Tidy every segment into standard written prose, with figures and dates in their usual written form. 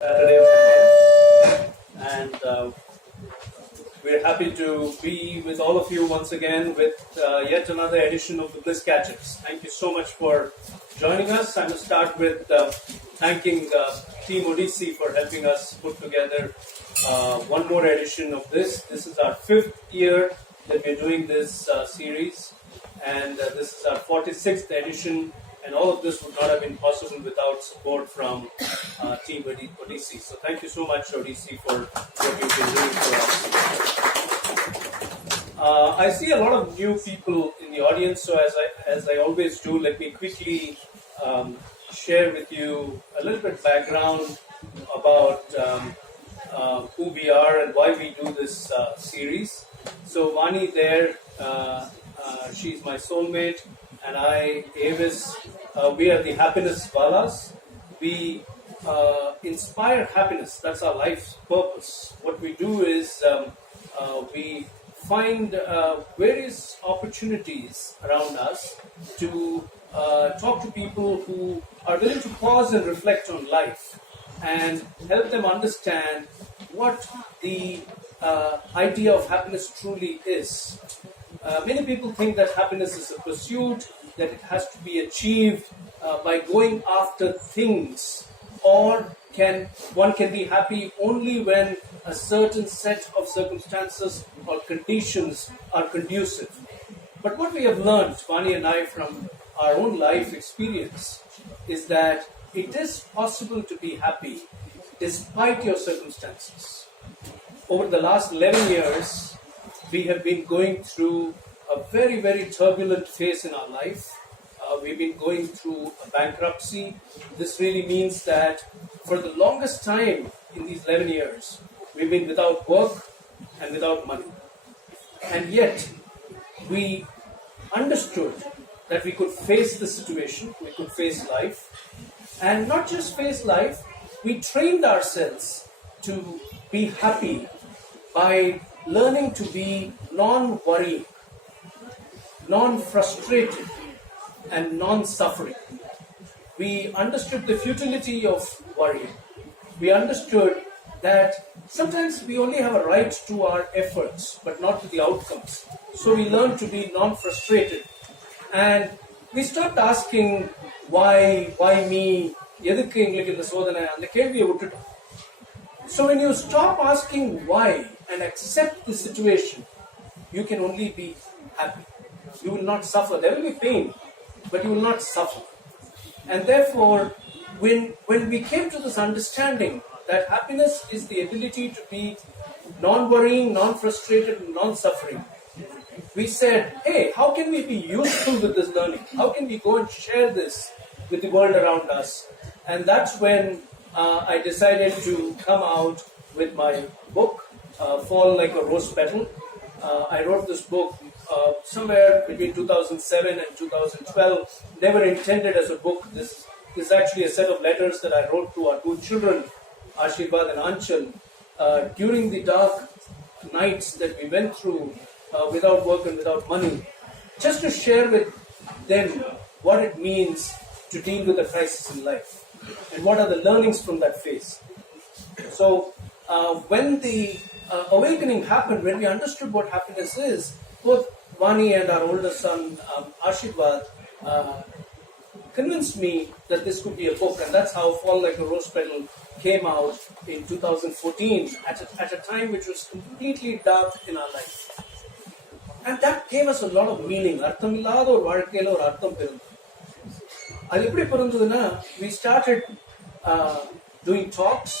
Saturday afternoon, and we're happy to be with all of you once again with yet another edition of the Bliss Catchers. Thank you so much for joining us. I'm going to start with thanking Team Odyssey for helping us put together one more edition of this. This is our 5th year that we're doing this series, and this is our 46th edition. And all of this would not have been possible without support from Team Odyssey. So thank you so much, Odyssey, for what you've been doing for us. I see a lot of new people in the audience, so as I always do, let me quickly share with you a little bit background about who we are and why we do this series. So Vani there, she's my soulmate, and I, AVIS, we are the happynesswalas. We inspire happiness. That's our life's purpose. What we do is we find various opportunities around us to talk to people who are willing to pause and reflect on life and help them understand what the idea of happiness truly is. Many people think that happiness is a pursuit, that it has to be achieved by going after things, or one can be happy only when a certain set of circumstances or conditions are conducive. But what we have learned, Vani and I, from our own life experience, is that it is possible to be happy despite your circumstances. Over the last 11 years, we have been going through a very, very turbulent phase in our life. We've been going through a bankruptcy. This really means that for the longest time in these 11 years, we've been without work and without money. And yet, we understood that we could face the situation, we could face life. And not just face life, we trained ourselves to be happy by learning to be non-worrying, non-frustrated, and non-suffering. We understood the futility of worrying. We understood that sometimes we only have a right to our efforts, but not to the outcomes. So we learned to be non-frustrated. And we stopped asking, why me? எதுக்கு எங்களுக்கு இந்த சோதனை? அந்த கேள்வியை விட்டுட்டோம். So when you stop asking why and accept the situation, you can only be happy. You will not suffer. There will be pain, but you will not suffer. And therefore, when we came to this understanding that happiness is the ability to be non-worrying, non-frustrated, and non-suffering, we said, hey, how can we be useful with this learning? How can we go and share this with the world around us? And that's when I decided to come out with my book, Fall Like a Rose Petal. I wrote this book somewhere between 2007 and 2012, never intended as a book. This is actually a set of letters that I wrote to our two children, Ashirvad and Anchal, during the dark nights that we went through without work and without money, just to share with them what it means to deal with a crisis in life and what are the learnings from that phase. So when the awakening happened, when we understood what happiness is, both Vani and our older son Ashirvad convinced me that this could be a book, and that's how Fall Like a Rose Petal came out in 2014 at a time which was completely dark in our life. And that gave us a lot of meaning. அர்த்தமில்லாத ஒரு வாழ்க்கையில ஒரு அர்த்தம் பிறந்தது. அது எப்படி பிறந்ததுன்னா, we started doing talks.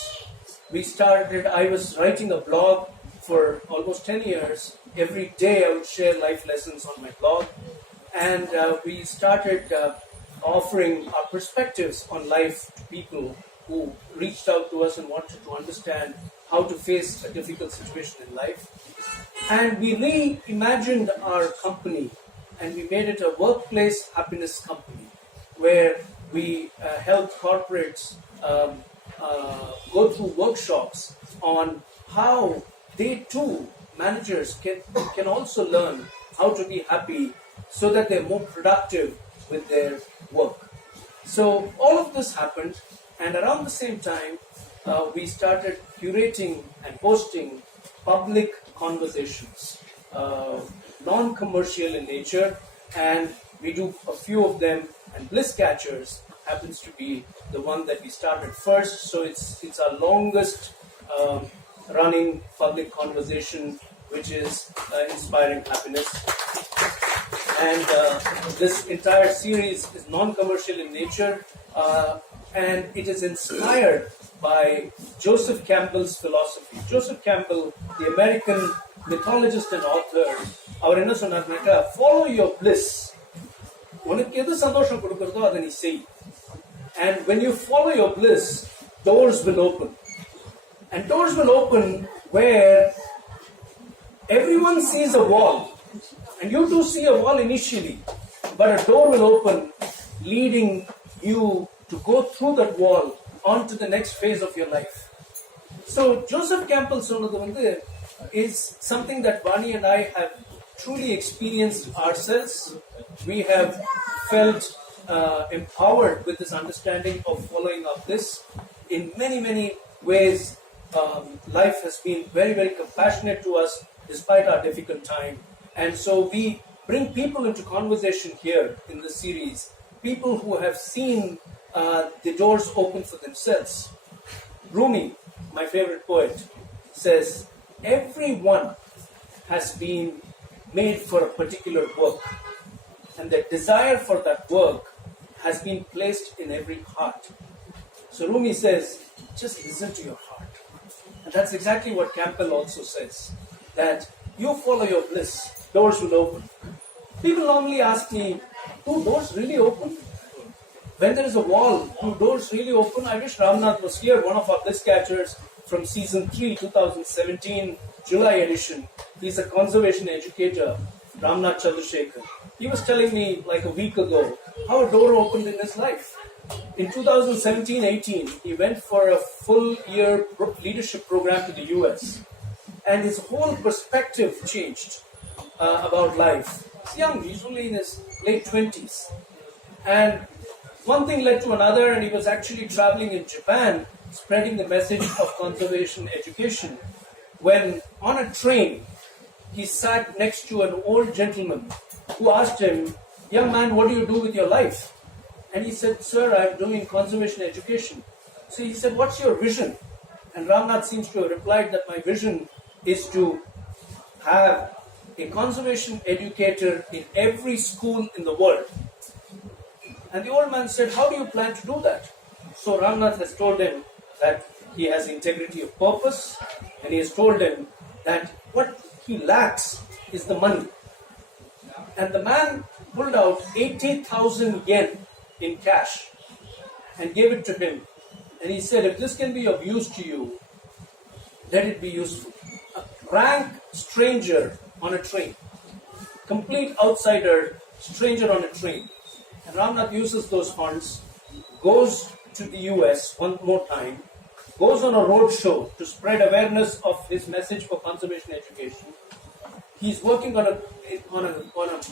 I was writing a blog for almost 10 years. Every day I would share life lessons on my blog. And we started offering our perspectives on life to people who reached out to us and wanted to understand how to face a difficult situation in life. And we reimagined our company, and we made it a workplace happiness company, where we help corporates go through workshops on how they too, managers, can also learn how to be happy so that they're more productive with their work. So all of this happened, and around the same time, we started curating and hosting public conversations, non-commercial in nature, and we do a few of them, and Bliss Catchers happens to be the one that we started first, so it's our longest running public conversation, which is inspiring happiness. And this entire series is non-commercial in nature, and it is inspired by Joseph Campbell's philosophy. Joseph Campbell, the American mythologist and author, அவர் என்ன சொன்னார்னாக்கா, follow your bliss. உனக்கு எது சந்தோஷம் கொடுக்கிறதோ அதை நீ செய். And when you follow your bliss, doors will open. And doors will open where everyone sees a wall. And you do see a wall initially, but a door will open leading you to go through that wall onto the next phase of your life. So Joseph Campbell is something that Vani and I have truly experienced ourselves. We have felt empowered with this understanding of following up this. In many, many ways, life has been very, very compassionate to us despite our difficult time. And so we bring people into conversation here in this series, people who have seen the doors open for themselves. Rumi, my favorite poet, says, everyone has been made for a particular work, and the desire for that work has been placed in every heart. So Rumi says, just listen to your heart. And that's exactly what Campbell also says, that you follow your bliss, doors will open. People normally ask me, do doors really open? When there is a wall, do doors really open? I wish Ramnath was here, one of our Bliss Catchers from season 3, 2017, July edition. He's a conservation educator, Ramnath Chandrasekhar. He was telling me like a week ago how a door opened in his life. In 2017-18, he went for a full year leadership program to the US. And his whole perspective changed about life. He's young, he's only in his late 20s. And one thing led to another, and he was actually traveling in Japan, spreading the message of conservation education. When on a train, he sat next to an old gentleman who asked him, young man, what do you do with your life? And he said, sir, I'm doing conservation education. So he said, what's your vision? And Ramnath seems to have replied that my vision is to have a conservation educator in every school in the world. And the old man said, how do you plan to do that? So Ramnath has told him that he has integrity of purpose, and he has told him that what he lacks is the money. And the man pulled out 80,000 yen in cash and gave it to him. And he said, if this can be of use to you, let it be useful. A rank stranger on a train, complete outsider, stranger on a train. And Ramnath uses those funds, goes to the US one more time, goes on a road show to spread awareness of his message for conservation education. He's working on a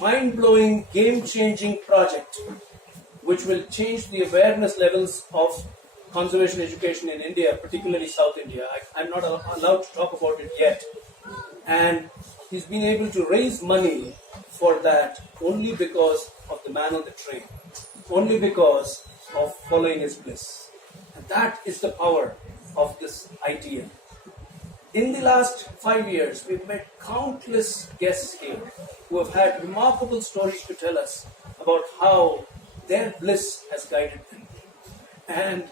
mind-blowing, game-changing project which will change the awareness levels of conservation education in India, particularly South India. I'm not allowed to talk about it yet. And he's been able to raise money for that only because of the man on the train, only because of following his bliss. And that is the power of this idea. In the last 5 years, we've met countless guests here who have had remarkable stories to tell us about how their bliss has guided them. And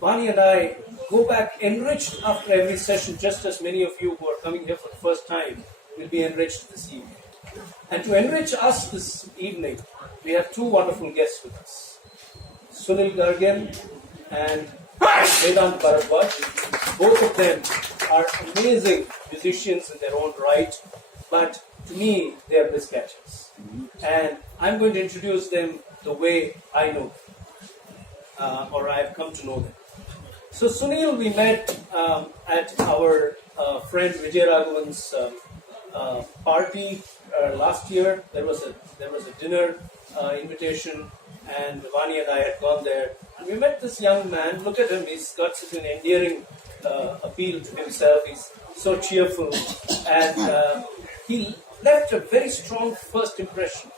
Vani and I go back enriched after every session, just as many of you who are coming here for the first time will be enriched this evening. And to enrich us this evening, we have two wonderful guests with us. Sunil Gargyan and Vedanth Bharadwaj. Both of them are amazing musicians in their own right, but to me, they are Bliss Catchers. And I'm going to introduce them the way I know them, or I've come to know them. So Sunil, we met at our friend Vijay Raghavan's party last year. There was a dinner invitation, and Vani and I had gone there. And we met this young man. Look at him; he's got such an endearing appeal to himself. He's so cheerful, and he left a very strong first impression.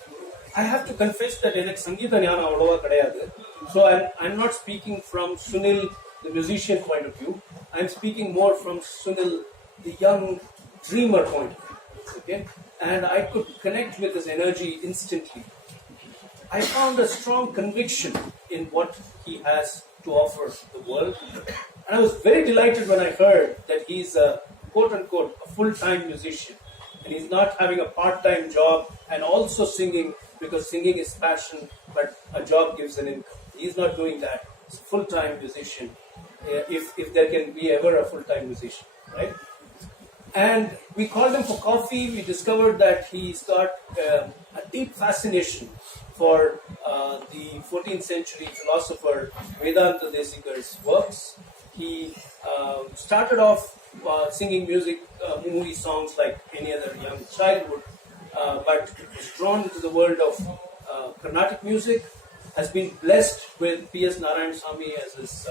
I have to confess that in Sangeeta Jnana avlova kadayadu. So I'm not speaking from Sunil, the musician point of view. I'm speaking more from Sunil, the young dreamer point of view. Okay? And I could connect with his energy instantly. I found a strong conviction in what he has to offer the world. And I was very delighted when I heard that he's a quote-unquote a full-time musician. And he's not having a part-time job and also singing because singing is passion, but a job gives an income. He's not doing that. He's a full-time musician, if there can be ever a full-time musician, right? And we called him for coffee. We discovered that he's got a deep fascination for the 14th century philosopher Vedanta Desikar's works. He started off singing movie songs like any other young child would, but was drawn into the world of Carnatic music, has been blessed with P.S.Narayanaswamy as his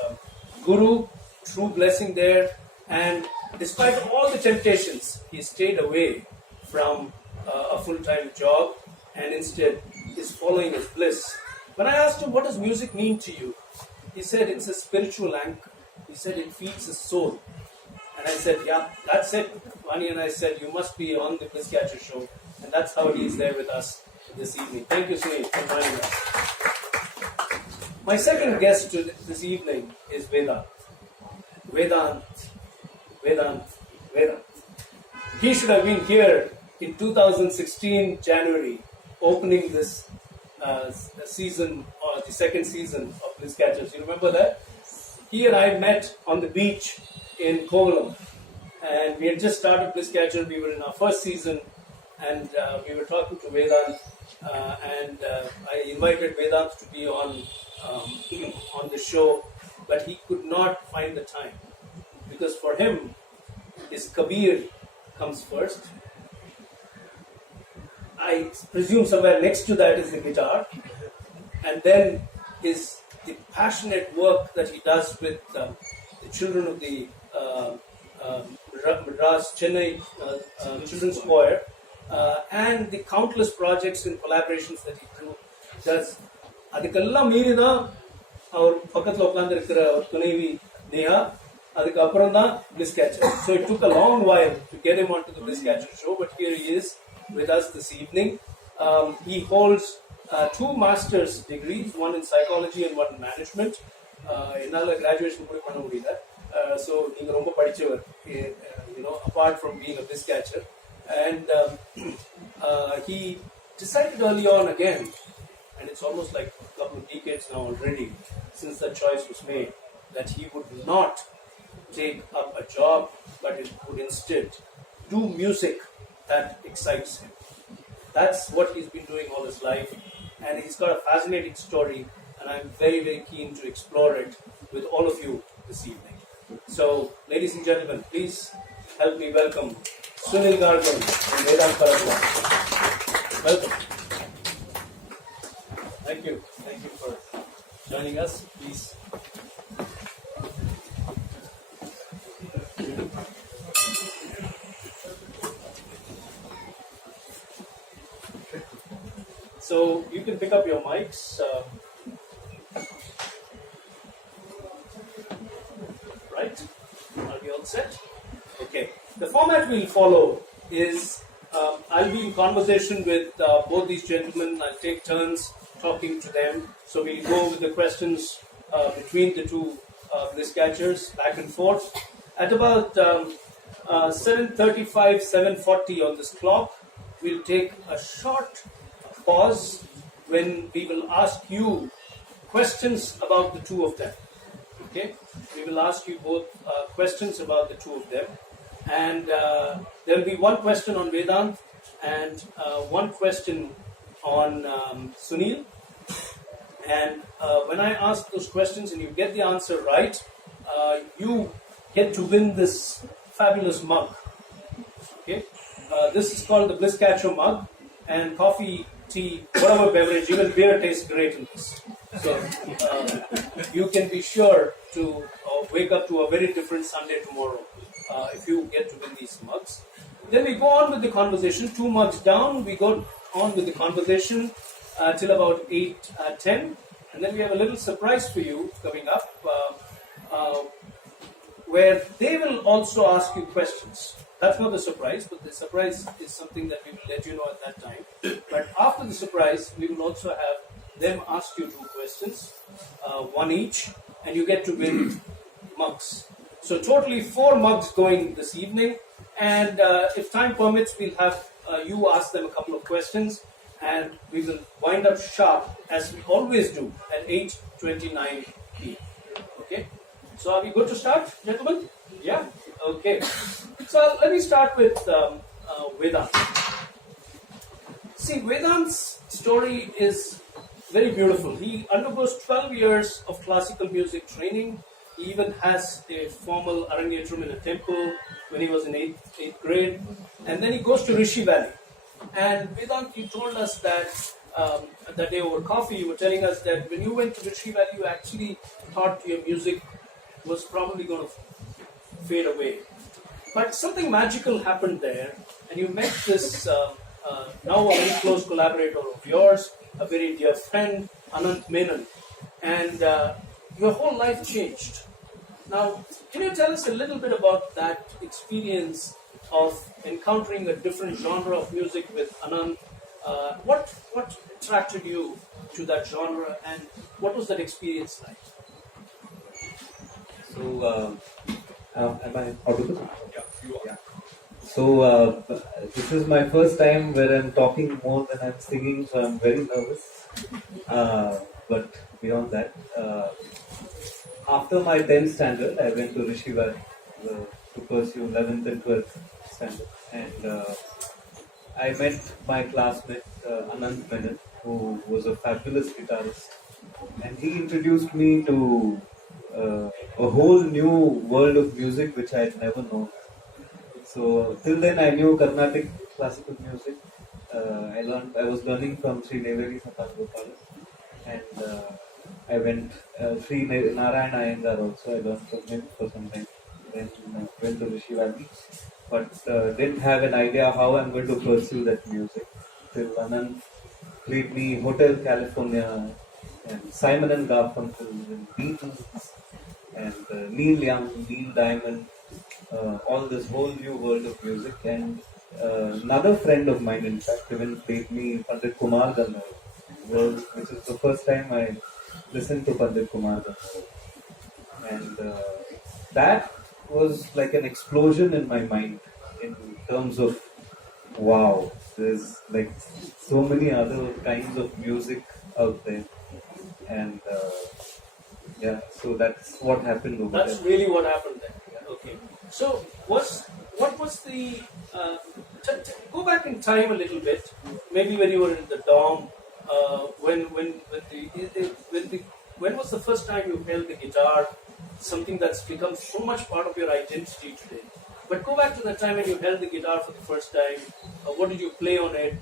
guru, true blessing there, and despite all the temptations, he stayed away from a full-time job and instead is following his bliss. When I asked him, what does music mean to you? He said, it's a spiritual anchor. He said, it feeds his soul. And I said, yeah, that's it. Vani and I said, you must be on the Bliss Catcher show. And that's how he is there with us this evening. Thank you, Sunil, for joining us. My second guest this evening is Vedanth. Vedanth. He should have been here in 2016, January, opening this season, or the second season of Bliss Catchers. You remember that? He and I met on the beach in Kovalam, and we had just started Bliss Catcher. We were in our first season, and we were talking to Vedanth, and I invited Vedanth to be on the show, but he could not find the time, because for him, his Kabir comes first. I presume somewhere next to that is the guitar, and then is the passionate work that he does with the children of the Madras Chennai Children's Choir, and the countless projects and collaborations that he does. அதுக்கெல்லாம் மீறி தான் அவர் பக்கத்தில் உட்கார்ந்திருக்கிற அவர் துணைவி நேஹா, அதுக்கு அப்புறம் தான் Bliss Catcher. So it took a long while to get him onto the Bliss Catcher show, but here he is with us this evening. He holds 2 master's degrees, one in psychology and one in management. என்னால graduation கூட பண்ண முடியல. So நீங்க ரொம்ப படிச்சவர், apart from being a Bliss Catcher. And he decided early on again, and it's almost like a couple of decades now already since that choice was made, that he would not take up a job, but it would instead do music that excites him. That's what he's been doing all his life, and he's got a fascinating story, and I'm very, very keen to explore it with all of you this evening. So, ladies and gentlemen, please help me welcome Sunil Gargyan and Vedanth Bharadwaj. Welcome. Thank you for joining us. Please. So you can pick up your mics. Right? Are we all set? Okay. The format we'll follow is I'll be in conversation with both these gentlemen. I'll take turns talking to them. So we'll go with the questions between the two Bliss Catchers, back and forth. At about 7:35, 7:40 on this clock, we'll take a short pause when we will ask you questions about the two of them. Okay? We will ask you both questions about the two of them. And there will be one question on Vedanth and one question on Sunil. And when I ask those questions and you get the answer right, you get to win this fabulous mug. Okay? This is called the Bliss Catcher mug, and coffee, tea, whatever beverage, even beer tastes great in this. So you can be sure to wake up to a very different Sunday tomorrow if you get to win these mugs. Then we go on with the conversation. 2 mugs down, we go on with the conversation till about 8:10, and then we have a little surprise for you coming up, where they will also ask you questions. That's not the surprise, but the surprise is something that we will let you know at that time. But after the surprise, we will also have them ask you 2 questions, 1 each, and you get to win mugs. So totally 4 mugs going this evening, and if time permits, we'll have you ask them a couple of questions, and we will wind up sharp as we always do at 8:29 p.m. Okay? So are we good to start, gentlemen? Yeah? Okay. So let me start with Vedanth. See, Vedanth's story is very beautiful. He undergoes 12 years of classical music training. He even has a formal arangetram in a temple when he was in 8th grade. And then he goes to Rishi Valley. And Vedanth, you told us that that day over coffee, you were telling us that when you went to Rishi Valley, you actually thought your music was probably going to fade away. But something magical happened there, and you met this now a very close collaborator of yours, a very dear friend, Anant Menon, and your whole life changed. Now, can you tell us a little bit about that experience of encountering a different genre of music with Anant? What attracted you to that genre, and what was that experience like? So, am I audible? Yeah, you are. Yeah. So, this is my first time where I'm talking more than I'm singing, so I'm very nervous. But beyond that, after my 10th standard, I went to Rishi Valley to pursue 11th and 12th standard. And I met my classmate Anant Menon, who was a fabulous guitarist. And he introduced me to a whole new world of music which I had never known. So till then I knew Carnatic classical music. I was learning from Sri Neveri Satanagopal, and I went Sri Narayanaswamy also. I learned from him for some time. Then went to Rishi Valley, but didn't have an idea how I'm going to pursue that music. Till Anand played me Hotel California and Simon and Garfunkel and Beatles and Neil Young, Neil Diamond, all this whole new world of music. And another friend of mine, in fact, even played me Pandit Kumar Gandhar, which is the first time I listened to Pandit Kumar Gandhar. And that was like an explosion in my mind in terms of, wow, there's like so many other kinds of music out there. And yeah, so that's what happened over there. That's really what happened there. Okay. So, what was the go back in time a little bit? Maybe when you were in the dorm, when was the first time you held the guitar? Something that's become so much part of your identity today. But go back to the time when you held the guitar for the first time. What did you play on it,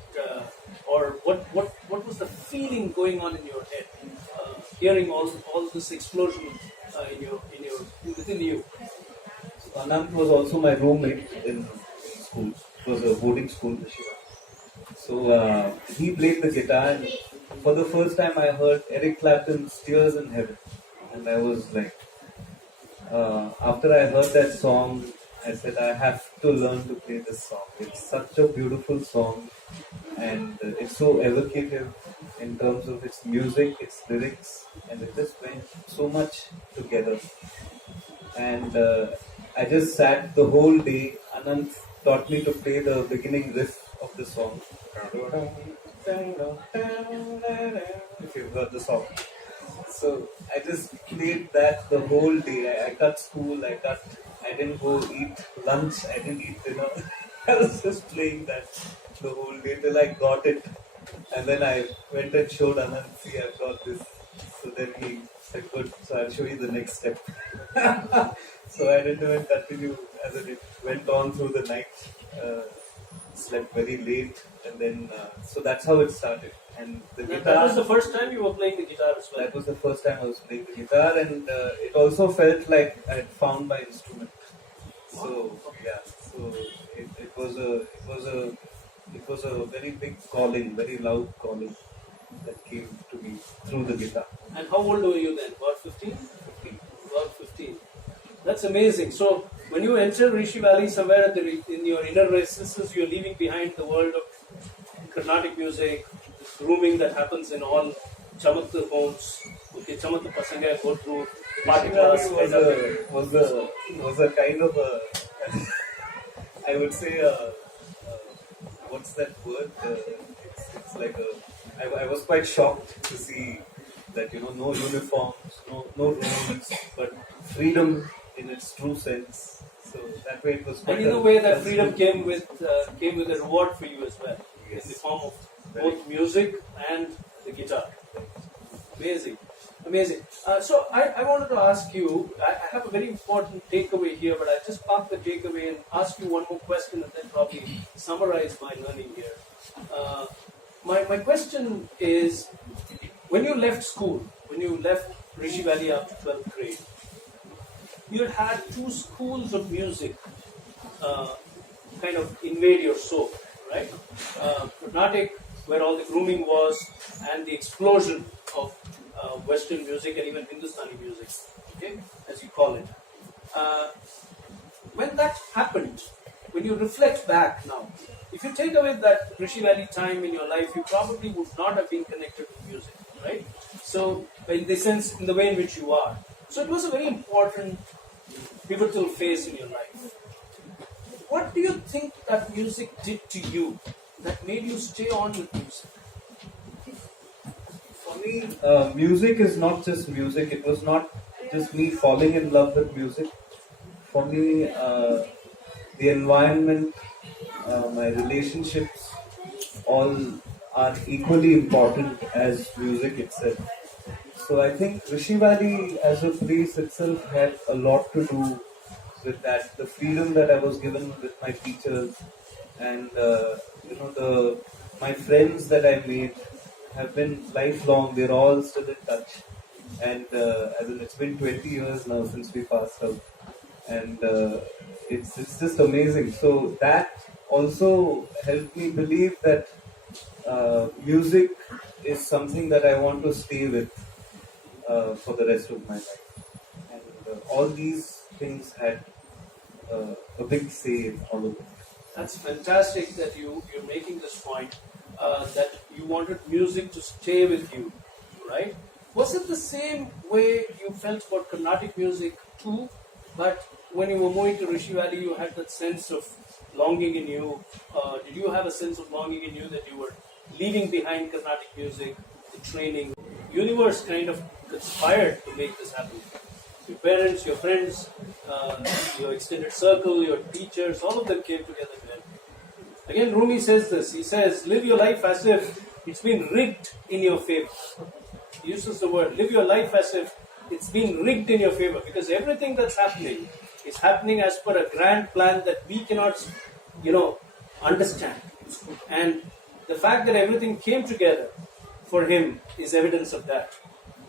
or what was the feeling going on in your head, hearing all this explosion within you? Anant was also my roommate in school. It was a boarding school. So he played the guitar, and for the first time I heard Eric Clapton's Tears in Heaven. And I was like, after I heard that song, I said, I have to learn to play this song. It's such a beautiful song, and it's so evocative in terms of its music, its lyrics, and it just went so much together. And I just sat the whole day. Anant taught me to play the beginning riff of the song. If you've heard the song. So I just played that the whole day. I cut school, I didn't go eat lunch, I didn't eat dinner. I was just playing that the whole day till I got it. And then I went and showed Anand, see, I've got this. So then he said, good, so I'll show you the next step. So I didn't even continue as it went on through the night. Slept very late, and then so that's how it started. And the And guitar. that was the first time you were playing the guitar as well. That was the first time I was playing the guitar, and it also felt like I had found my instrument. So yeah, so it was a very big calling, very loud calling that came to me through the guitar. And how old were you then? About 15? 15. About 15. That's amazing. So when you enter Rishi Valley, somewhere in your inner recesses, you're leaving behind the world of Carnatic music, this grooming that happens in all Chamat homes. Okay, Chamat Pasanga go through party class. Was a kind of a I would say what's that word? It's like I was quite shocked to see that no uniforms, no rules, but freedom in its true sense. So that way it was. And in a way, that freedom came with a reward for you as well, Yes. in the form of both music and the guitar. Amazing, amazing. So I wanted to ask you. I have a very important takeaway here, but I'll just park the takeaway and ask you one more question, and then probably summarize my learning here. My question is, when you left school, when you left Rishi Valley after 12th grade, you had two schools of music kind of invade your soul, right? Carnatic, where all the grooming was, and the explosion of Western music and even Hindustani music, okay, as you call it. When that happened, when you reflect back now, if you take away that Rishi Valley time in your life, you probably would not have been connected to music, right? So, in the sense, in the way in which you are. So, it was a very important, pivotal phase in your life. What do you think that music did to you that made you stay on with music? For me, music is not just music. It was not just me falling in love with music. For me, the environment, my relationships, all are equally important as music itself. So I think Rishi Valley as a place itself had a lot to do with that. The freedom that I was given with my teachers, and my friends that I made have been lifelong. They're all still in touch, and it's been 20 years now since we passed out, and it's just amazing. So that also helped me believe that music is something that I want to stay with for the rest of my life, and all these things had a big say in all of it. That's fantastic that you're making this point, that you wanted music to stay with you, right? Was it the same way you felt about Carnatic music too? But when you were moving to Rishi Valley, you had that sense of longing in you. Did you have a sense of longing in you that you were leaving behind Carnatic music, the training? Universe kind of conspired to make this happen. Your parents, your friends, your extended circle, your teachers, all of them came together to help. Again, Rumi says this. He says, live your life as if it's been rigged in your favor. He uses the word, live your life as if it's been rigged in your favor, because everything that's happening is happening as per a grand plan that we cannot, understand. And the fact that everything came together for him is evidence of that.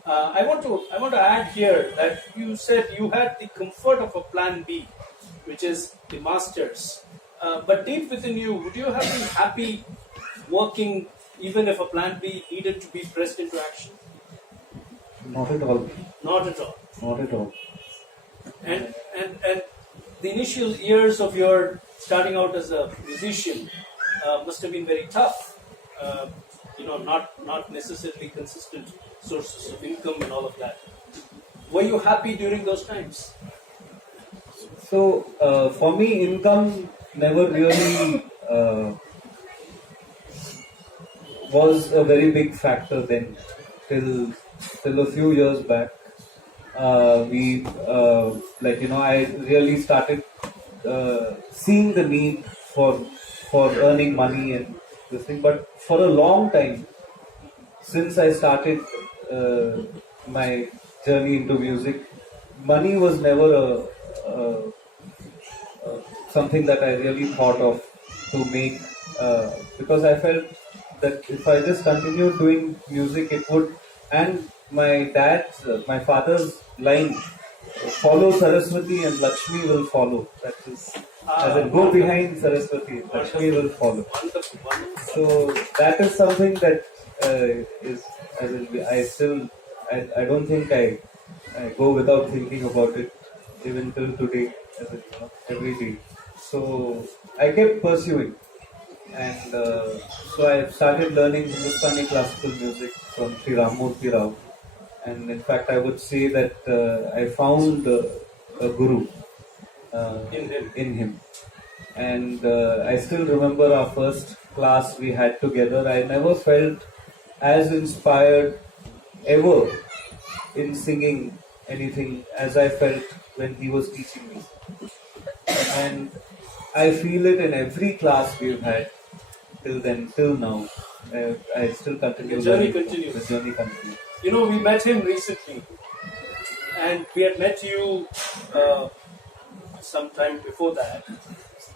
I want to add here that you said you had the comfort of a plan B, which is the masters. But deep within you, would you have been happy working even if a plan B needed to be pressed into action? Not at all. Not at all. Not at all. And the initial years of your starting out as a musician must have been very tough. Not necessarily consistent sources of income and all of that. Were you happy during those times? So for me, income never really was a very big factor then. Till a few years back, I really started seeing the need for earning money and this thing. But for a long time, since I started my journey into music, money was never something that I really thought of to make, because I felt that if I just continue doing music, it would. And my father's line, follow Saraswati and Lakshmi will follow. That is, as in go behind Saraswati, Lakshmi will follow. Wonderful, wonderful. So that is something that is, as in, I don't think I go without thinking about it even till today, as in, every day. So I kept pursuing, and so I started learning Hindustani classical music from Sri Ramurthy Rao. And in fact, I would say that I found a guru in him. And I still remember our first class we had together. I never felt as inspired ever in singing anything as I felt when he was teaching me. And I feel it in every class we've had till then, till now. I still continue. The journey learning. continues. The journey continues. We met him recently, and we had met you some time before that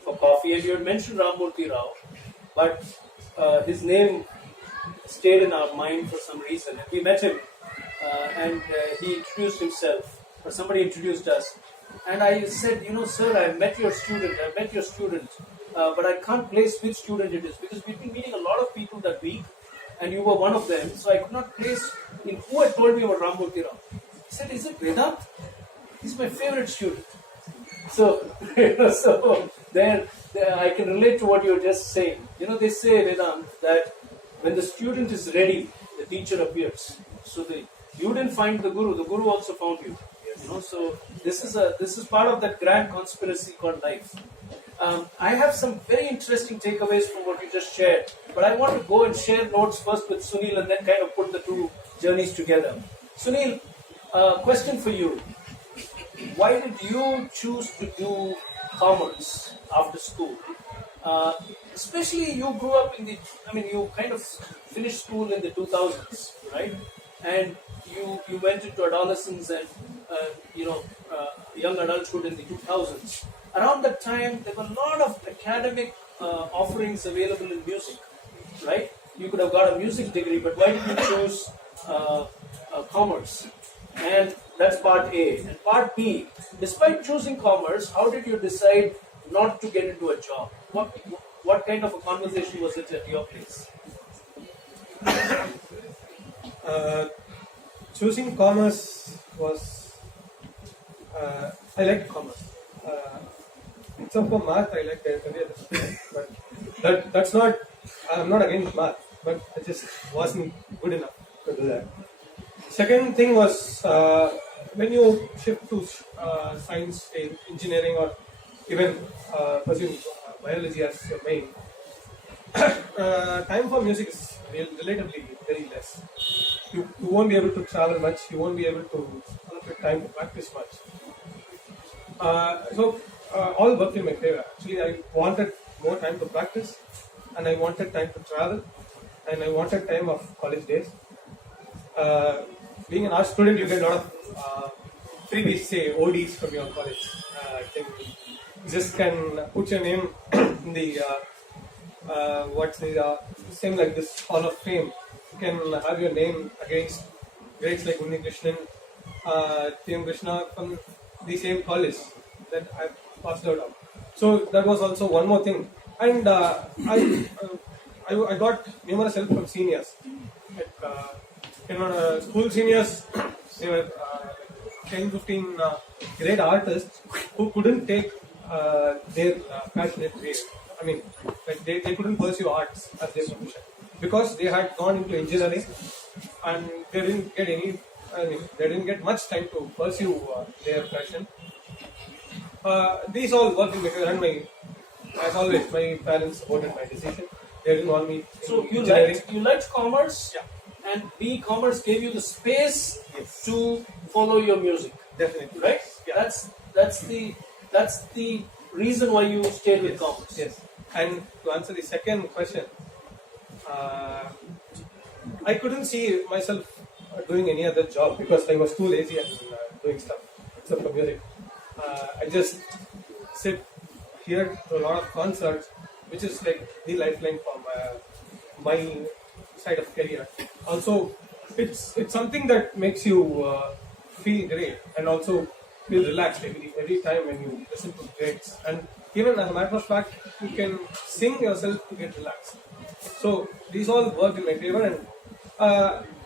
for coffee, and you had mentioned Ramurthy Rao, but his name stayed in our mind for some reason. And we met him, and he introduced himself, or somebody introduced us. And I said, sir, I've met your student, but I can't place which student it is, because we've been meeting a lot of people that week, and you were one of them, so I could not place in who had told me about Ramurthy Rao. He said, is it Vedanth? He's my favorite student. So, so there, I can relate to what you were just saying. They say, Vedant, that when the student is ready, the teacher appears. So you didn't find the Guru also found you. So this is part of that grand conspiracy called life. I have some very interesting takeaways from what you just shared, but I want to go and share notes first with Sunil and then kind of put the two journeys together. Sunil, question for you. Why did you choose to do commerce after school? Especially you grew up you kind of finished school in the 2000s, right? And you went into adolescence and young adulthood in the 2000s. Around that time, there were a lot of academic offerings available in music, right? You could have got a music degree, but why did you choose commerce? And that's part A. And part B, despite choosing commerce, how did you decide not to get into a job? What kind of a conversation was it at your place? Choosing commerce was, I liked commerce. Except for math, I liked it. But that's not, I'm not against math, but I just wasn't good enough to do that. Second thing was, when you shift to science, engineering, or even pursuing biology as your main, time for music is relatively very less. You won't be able to travel much, you won't be able to allocate time to practice much. So all worked in my favor. Actually, I wanted more time to practice, and I wanted time to travel, and I wanted time of college days. Being an art student, you get a lot of freebies, say ODs from your college. You just can put your name in the same like this Hall of Fame. You can have your name against greats like Undi Krishnan, T.M. Krishna from the same college that I passed out of. So that was also one more thing. And I got numerous help from seniors. School seniors, they were 10, 15 great artists who couldn't take their passionate way. I mean, like they couldn't pursue arts as their profession because they had gone into engineering and they didn't get much time to pursue their passion. These all worked in my favor, and as always, my parents supported my decision. They didn't want me. So you liked commerce, yeah. And commerce gave you the space Yes. to follow your music, Definitely, right? Yeah. That's the reason why you stayed with commerce. Yes. And to answer the second question, I couldn't see myself doing any other job because I was too lazy and doing stuff except for music. I just sit here to a lot of concerts, which is like the lifeline for my side of career. Also, it's something that makes you feel great and also feel relaxed every time when you listen to grades. And even as a matter of fact, you can sing yourself to get relaxed. So these all worked in my favor, and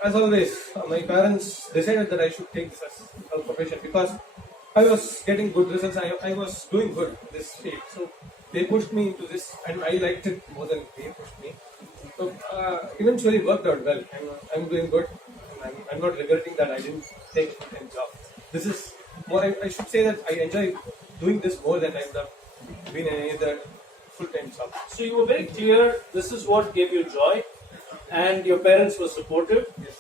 as always, my parents decided that I should take this as a profession because I was getting good results. I was doing good in this field, so they pushed me into this, and I liked it more than they pushed me. So eventually worked out well. I'm doing good. I'm not regretting that I didn't take a full-time job. This is more. I should say that I enjoy doing this more than I would have been in any other full-time job. So you were very clear. This is what gave you joy, and your parents were supportive, Yes.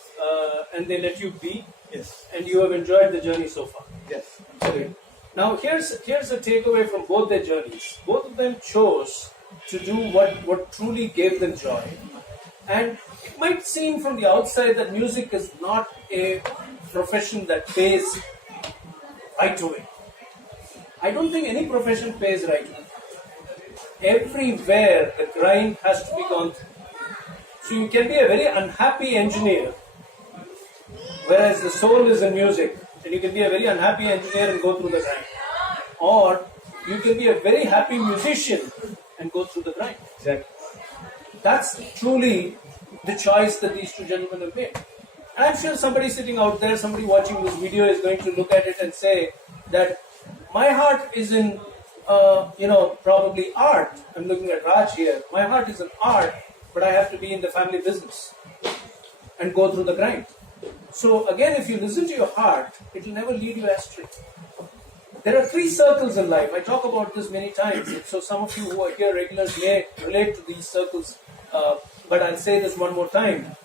and they let you be, Yes. and you have enjoyed the journey so far. Yes. Okay. Now here's a takeaway from both their journeys. Both of them chose to do what truly gave them joy. And it might seem from the outside that music is not a profession that pays right away. I don't think any profession pays right away. Everywhere the grind has to be gone through. So you can be a very unhappy engineer, whereas the soul is in music, and you can be a very unhappy engineer and go through the grind. Or you can be a very happy musician and go through the grind. Exactly. That's truly the choice that these two gentlemen have made. And I'm sure somebody sitting out there, somebody watching this video is going to look at it and say that my heart is in, probably art. I'm looking at Raj here. My heart is in art, but I have to be in the family business and go through the grind. So again, if you listen to your heart, it will never lead you astray. There are 3 circles in life. I talk about this many times. So some of you who are here regulars may relate to these circles, but I'll say this one more time.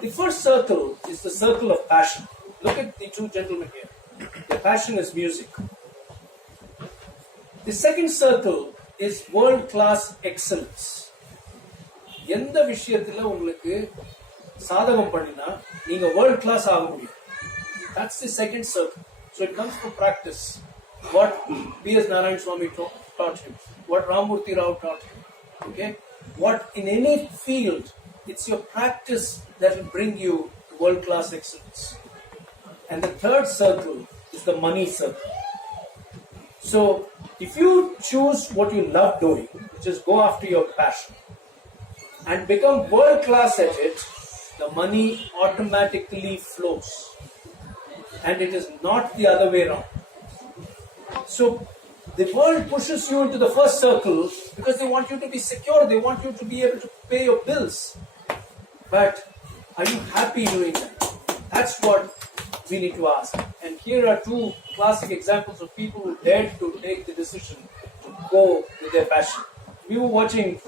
The first circle is the circle of passion. Look at the 2 gentlemen here. Their passion is music. The second circle is world-class excellence. எந்த விஷயத்துல உங்களுக்கு சாதகம் பண்ணினா நீங்க world class ஆக முடியும். That's the second circle. So it comes from practice. What P.S.Narayanaswamy taught you, what Ramurthy Rao taught you. Okay? What in any field, it's your practice that will bring you to world-class excellence. And the third circle is the money circle. So if you choose what you love doing, which is go after your passion, and become world-class at it, the money automatically flows. And it is not the other way around. So the world pushes you into the first circle because they want you to be secure, they want you to be able to pay your bills. But are you happy doing that? That's what we need to ask. And here are 2 classic examples of people who dared to take the decision to go with their passion. We were watching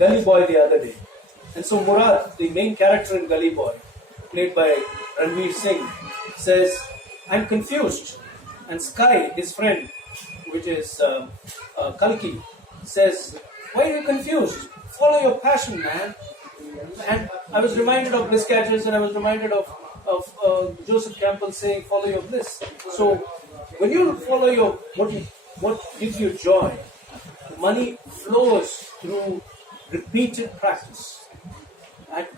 Gully Boy the other day. And so Murad, the main character in Gully Boy, played by Ranveer Singh, says, I'm confused. And Sky, his friend, which is Kalki, says, why are you confused? Follow your passion, man. And I was reminded of Bliss Catchers, and I was reminded of Joseph Campbell saying, follow your bliss. So when you follow your what gives you joy, money flows through repeated practice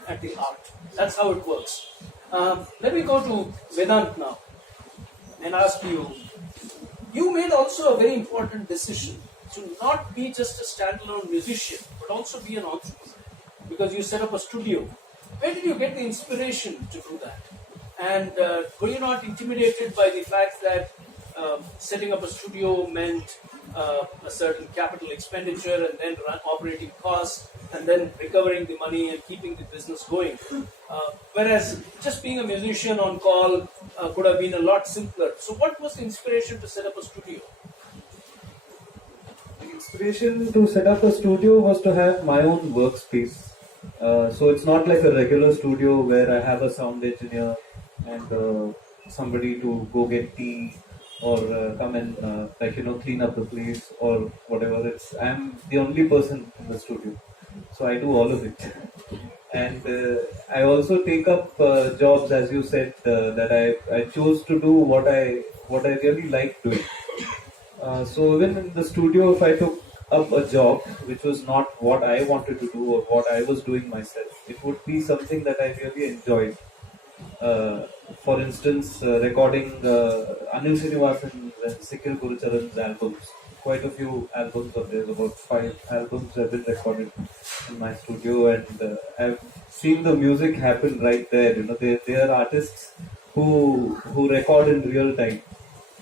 at the art. That's how it works. Let me go to Vedanth now and ask you, you made also a very important decision to not be just a standalone musician, but also be an entrepreneur, because you set up a studio. Where did you get the inspiration to do that? And were you not intimidated by the fact that setting up a studio meant a certain capital expenditure and then operating costs and then recovering the money and keeping the business going? Whereas just being a musician on call could have been a lot simpler. So what was the inspiration to set up a studio? The inspiration to set up a studio was to have my own workspace. So it's not like a regular studio where I have a sound engineer and somebody to go get tea or come and clean up the place or whatever. I'm the only person in the studio, so I do all of it. And I also take up jobs, as you said, that I chose to do what I really like doing. So even in the studio, if I took up a job which was not what I wanted to do or what I was doing myself, it would be something that I really enjoyed. Uh, for instance, recording Anil Srinivasan and Sikil Gurucharan's albums. Quite a few albums of theirs, about 5 albums have been recorded in my studio, and I've seen the music happen right there. They are artists who record in real time.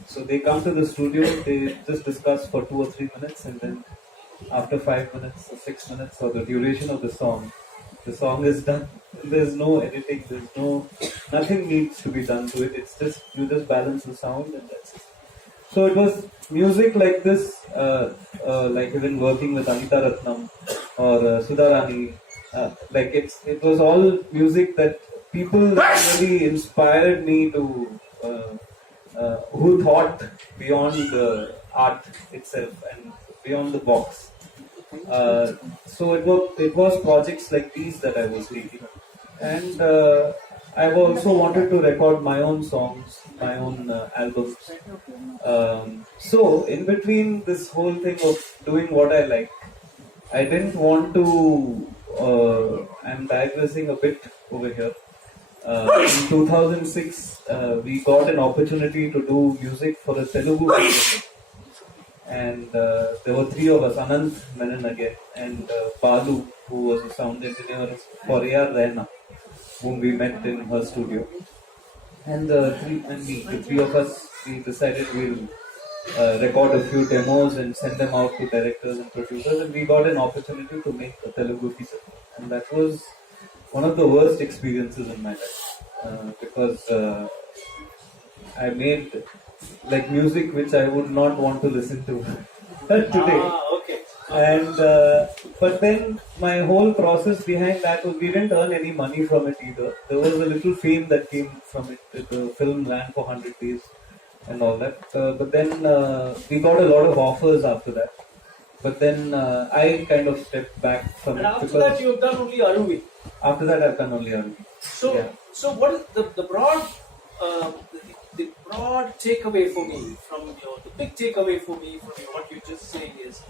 So they come to the studio, they just discuss for 2 or 3 minutes, and then after 5 minutes or 6 minutes or the duration of the song is done. There's no editing, nothing needs to be done to it. It's just, you just balance the sound and that's it. So it was music like this, like even working with Anita Ratnam or Sudharani, it was all music that people that really inspired me to, who thought beyond art itself and beyond the box. So it was projects like these that I was taking, and I've also wanted to record my own songs, my own albums. So in between this whole thing of doing what I like, I didn't want to. I'm digressing a bit over here. In 2006, we got an opportunity to do music for a Telugu film. And there were 3 of us, Anand Menon again, and Balu, who was a sound engineer for A.R. Rehna, whom we met in her studio. And the 3 of us, we decided we'll record a few demos and send them out to directors and producers, and we got an opportunity to make a Telugu feature. And that was one of the worst experiences in my life, because I made like music which I would not want to listen to today. Okay. And but then my whole process behind that was, we didn't earn any money from it either. There was a little fame that came from it. The film ran for 100 days and all that. But then we got a lot of offers after that. But then I kind of stepped back from and it. after that, you've done only Aruvi. After that, I've done only Aruvi. So, yeah. So what is the broad the broad takeaway for me from the big takeaway for me from what you're just saying is,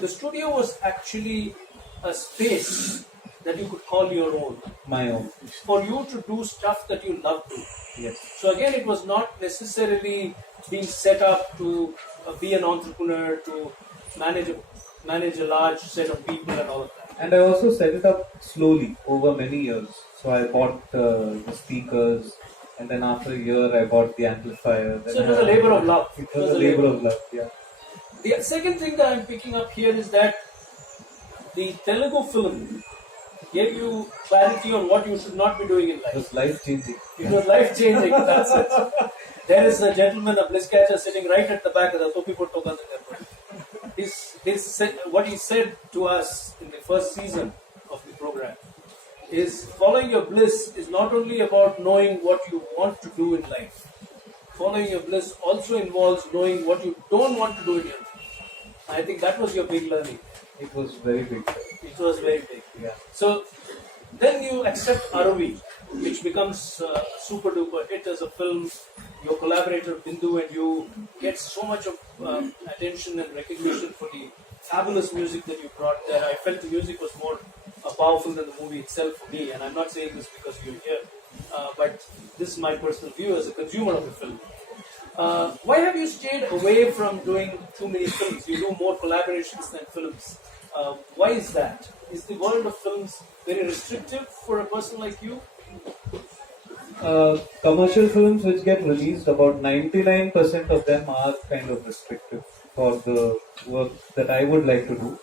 the studio was actually a space that you could call your own. My own. For you to do stuff that you love to. Yes. So again, it was not necessarily being set up to be an entrepreneur, to manage a large set of people and all of that. And I also set it up slowly over many years. So I bought the speakers, and then after a year I bought the amplifier. Then So it was a labor of love. It was a labor of love, yeah. The second thing that I'm picking up here is that the Telugu film gave you clarity on what you should not be doing in It life. was life-changing. It was life-changing, that's it. There is a gentleman, a Bliss Catcher, sitting right at the back of the Topi Pottoka. What he said to us in the first season of the program is, following your bliss is not only about knowing what you want to do in life. Following your bliss also involves knowing what you don't want to do in your life. I think that was your big learning. It was very big. It was very big. Yeah. So then you accept Aravi, which becomes a super duper hit as a film. Your collaborator Bindu and you get so much of attention and recognition for the fabulous music that you brought there. I felt the music was more powerful than the movie itself for me, and I'm not saying this because you're here, but this is my personal view as a consumer of the film. Why have you stayed away from doing too many films? You do more collaborations than films. Why is that? Is the world of films very restrictive for a person like you? Commercial films which get released, about 99% of them are kind of restrictive for the work that I would like to do.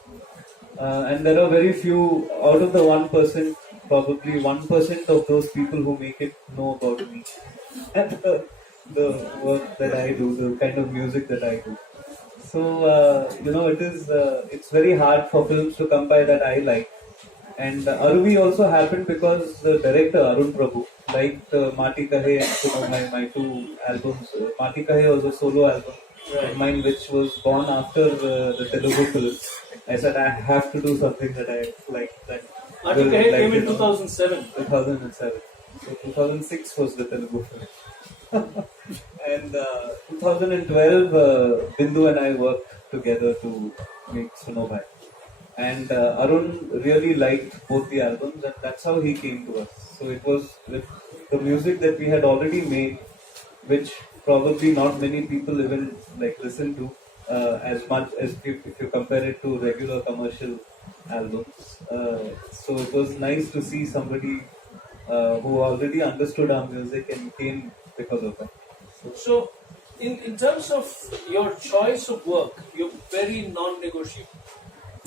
And there are very few, out of the 1%, probably 1% of those people who make it know about me and the work that I do, the kind of music that I do. So, it's very hard for films to come by that I like. And Aruvi also happened because the director, Arun Prabhu, liked Mati Kahe and my 2 albums. Mati Kahe was a solo album of mine, which was born after the Telugu film. I said I have to do something that I like. Mati Kahe came in 2007. 2007. So 2006 was the Telugu film. And 2012, Bindu and I worked together to make Suno Bhai. And Arun really liked both the albums, and that's how he came to us. So it was with the music that we had already made, which probably not many people even like listen to as much as if you compare it to regular commercial albums. So it was nice to see somebody who already understood our music and came because of that. So, in terms of your choice of work, you're very non-negotiable,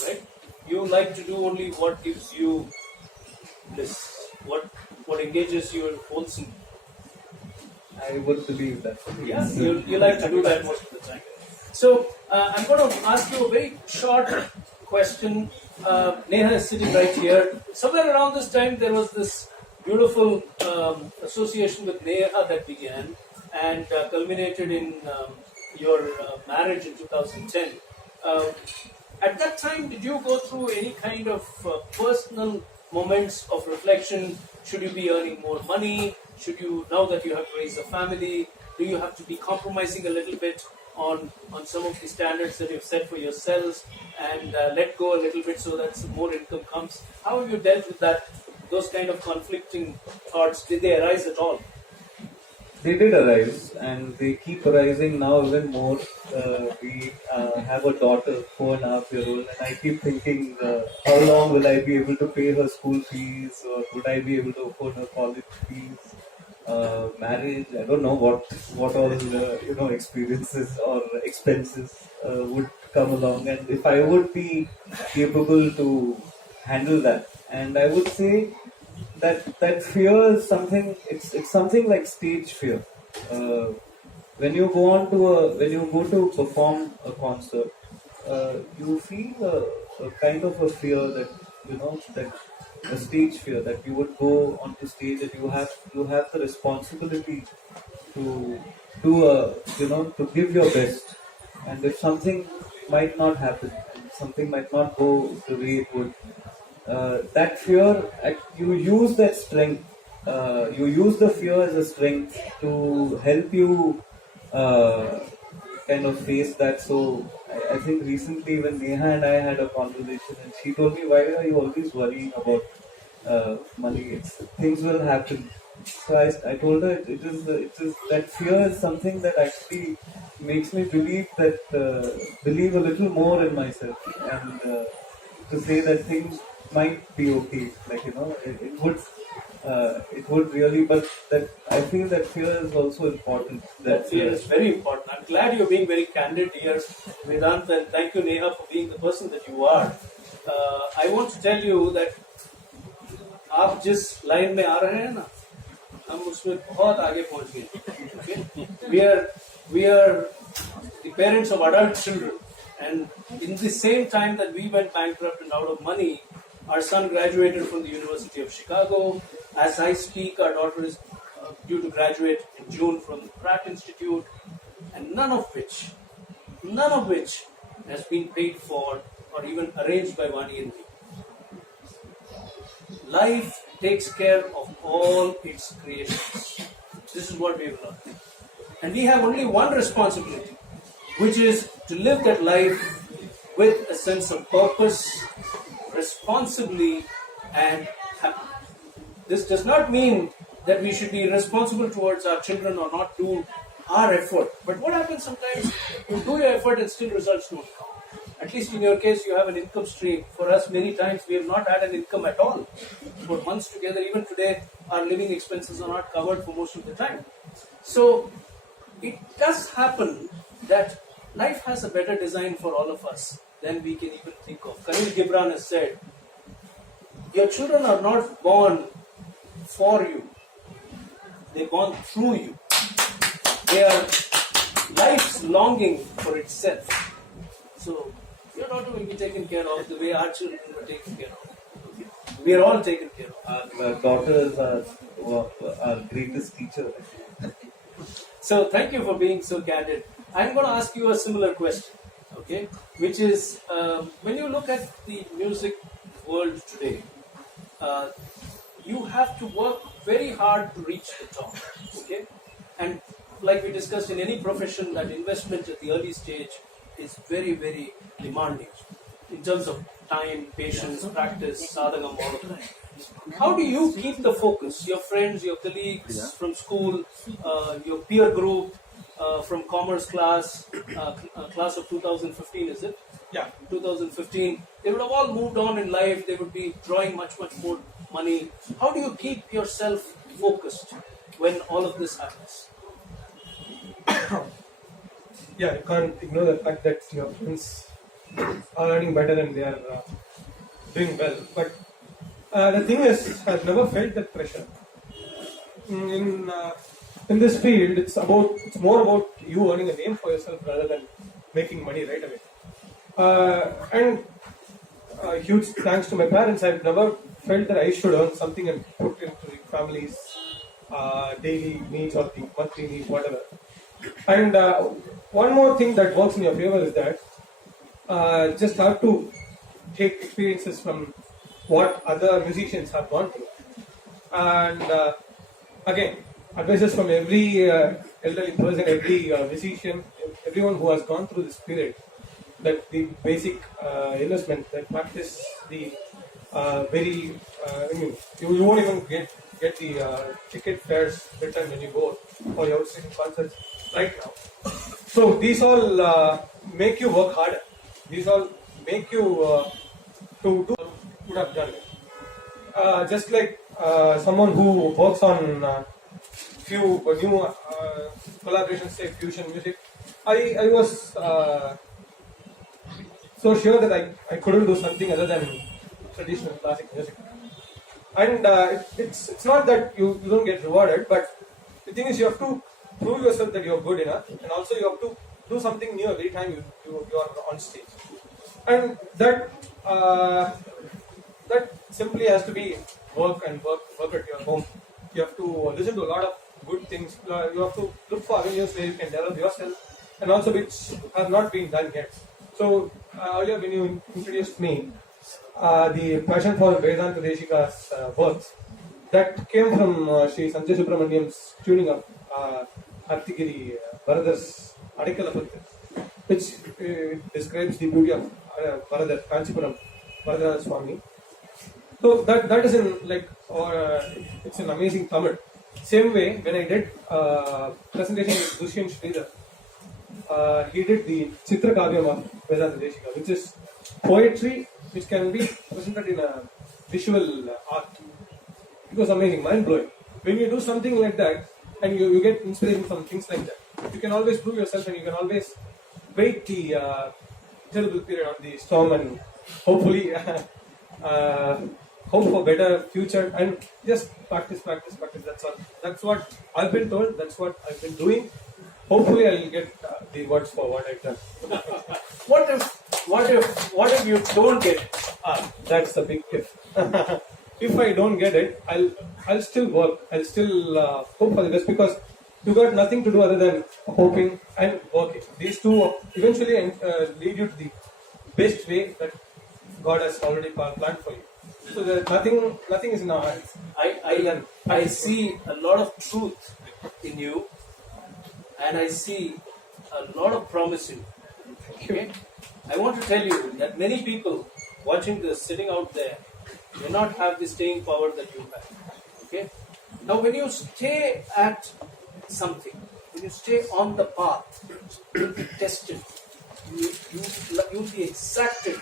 right? You like to do only what gives you bliss, what engages you in wholesome. I would believe that. Yeah, you like to do that most of the time. So, I'm going to ask you a very short question. Neha is sitting right here. Somewhere around this time, there was this beautiful association with Neha that began and culminated in your marriage in 2010. At that time, did you go through any kind of personal moments of reflection? Should you be earning more money? Should you, now that you have raised a family, do you have to be compromising a little bit on some of the standards that you've set for yourselves and let go a little bit so that some more income comes? How have you dealt with that? Those kind of conflicting thoughts, did they arise at all? They did arise, and they keep arising now even more. We have a daughter, 4.5-year-old, and I keep thinking, how long will I be able to pay her school fees, or would I be able to afford her college fees? Marriage, I don't know what all experiences or expenses would come along, and if I would be capable to handle that. And I would say that fear is something. It's something like stage fear. When you go to perform a concert, you feel a kind of a fear that that a stage fear that you would go onto stage and you have the responsibility to to give your best, and if something might not happen, something might not go the way it would. That fear, you use that strength. You use the fear as a strength to help you kind of face that. So I think recently when Neha and I had a conversation, and she told me, "Why are you always worrying about money? Things will happen." So I told her it is that fear is something that actually makes me believe believe a little more in myself, and to say that things might be okay. Like it would really, but that I feel that fear is also important. That fear is very important. I'm glad you're being very candid here, Vedanth, and thank you, Neha, for being the person that you are. I want to tell you that आप जिस line में आ रहे हैं ना, हम उसमें बहुत आगे पहुंच गए. We are the parents of adult children, and in the same time that we went bankrupt and out of money, our son graduated from the University of Chicago. As I speak, our daughter is due to graduate in June from the Pratt Institute, and none of which has been paid for or even arranged by Vani and me. Life takes care of all its creations. This is what we have learned. And we have only one responsibility, which is to live that life with a sense of purpose, responsibly, and happy. This does not mean that we should be responsible towards our children or not do our effort. But what happens sometimes, you do your effort and still results don't come. At least in your case, you have an income stream. For us, many times we have not had an income at all. For months together, even today, our living expenses are not covered for most of the time. So, it does happen that life has a better design for all of us than we can even think of. Khalil Gibran has said, your children are not born for you. They're born through you. They are life's longing for itself. So, your daughter will be taken care of the way our children were taken care of. We are all taken care of. Our daughters are our greatest teacher. So, thank you for being so candid. I'm going to ask you a similar question, okay? Which is, when you look at the music world today, you have to work very hard to reach the top, okay? And like we discussed in any profession, that investment at the early stage is very, very demanding in terms of time, patience, practice, sadhagam, all of that. How do you keep the focus? Your friends, your colleagues from school, your peer group from commerce class, class of 2015, is it? Yeah. 2015. They would have all moved on in life. They would be drawing much, much more money. How do you keep yourself focused when all of this happens? Yeah, you can't ignore the fact that your friends are earning better and they are doing well. But the thing is, I've never felt that pressure. In this field, it's more about you earning a name for yourself rather than making money right away. And huge thanks to my parents, I've never felt that I should earn something and put into the family's daily needs or the monthly needs, whatever. And one more thing that works in your favor is that just have to take experiences from what other musicians have gone through. And again, advices from every elderly person, every musician, everyone who has gone through this period, that the basic investment, that practice the you won't even get the ticket fares return when you go for your singing concerts right now. So these all make you work harder. These all make you to do what you would have done. Just like someone who works on few new collaborations, say fusion music, I was so sure that I couldn't do something other than traditional classic music. And it's not that you don't get rewarded, but the thing is you have to prove yourself that you're good enough, and also you have to do something new every time you are on stage. And that simply has to be work at your home. You have to listen to a lot of good things. You have to look for avenues where you can develop yourself, and also which have not been done yet. So earlier when you introduced me, the passion for Vedanth Bharadwaj's works, that came from Sri Sanjay Subramaniam's tuning of Hartigiri Bharadhar's Adikalapathi, which describes the beauty of Bharadhar, Kanchipuram Bharadwaj. So that is it's an amazing Tamil. Same way, when I did presentation with Dushyant Sridhar, he did the Chitra Kavyam of Vedanth Bharadwaj, which is poetry which can be presented in a visual art. It was amazing, mind-blowing. When you do something like that and you get inspiration from things like that, you can always prove yourself and you can always wait the terrible period of the storm and hopefully hope for better future and just practice. That's all. That's what I've been told. That's what I've been doing. Hopefully, I'll get the words for what I've done. What if you don't get it? That's the big if. If I don't get it, I'll still work. I'll still hope for the best, because you got nothing to do other than hoping and working. These two eventually lead you to the best way that God has already planned for you. So there's nothing is in our hands. I see a lot of truth in you, and I see a lot of promise in you. Okay? I want to tell you that many people watching this, sitting out there, may not have the staying power that you have. Okay? Now, when you stay at something, when you stay on the path, you'll be tested. You'll be exacted,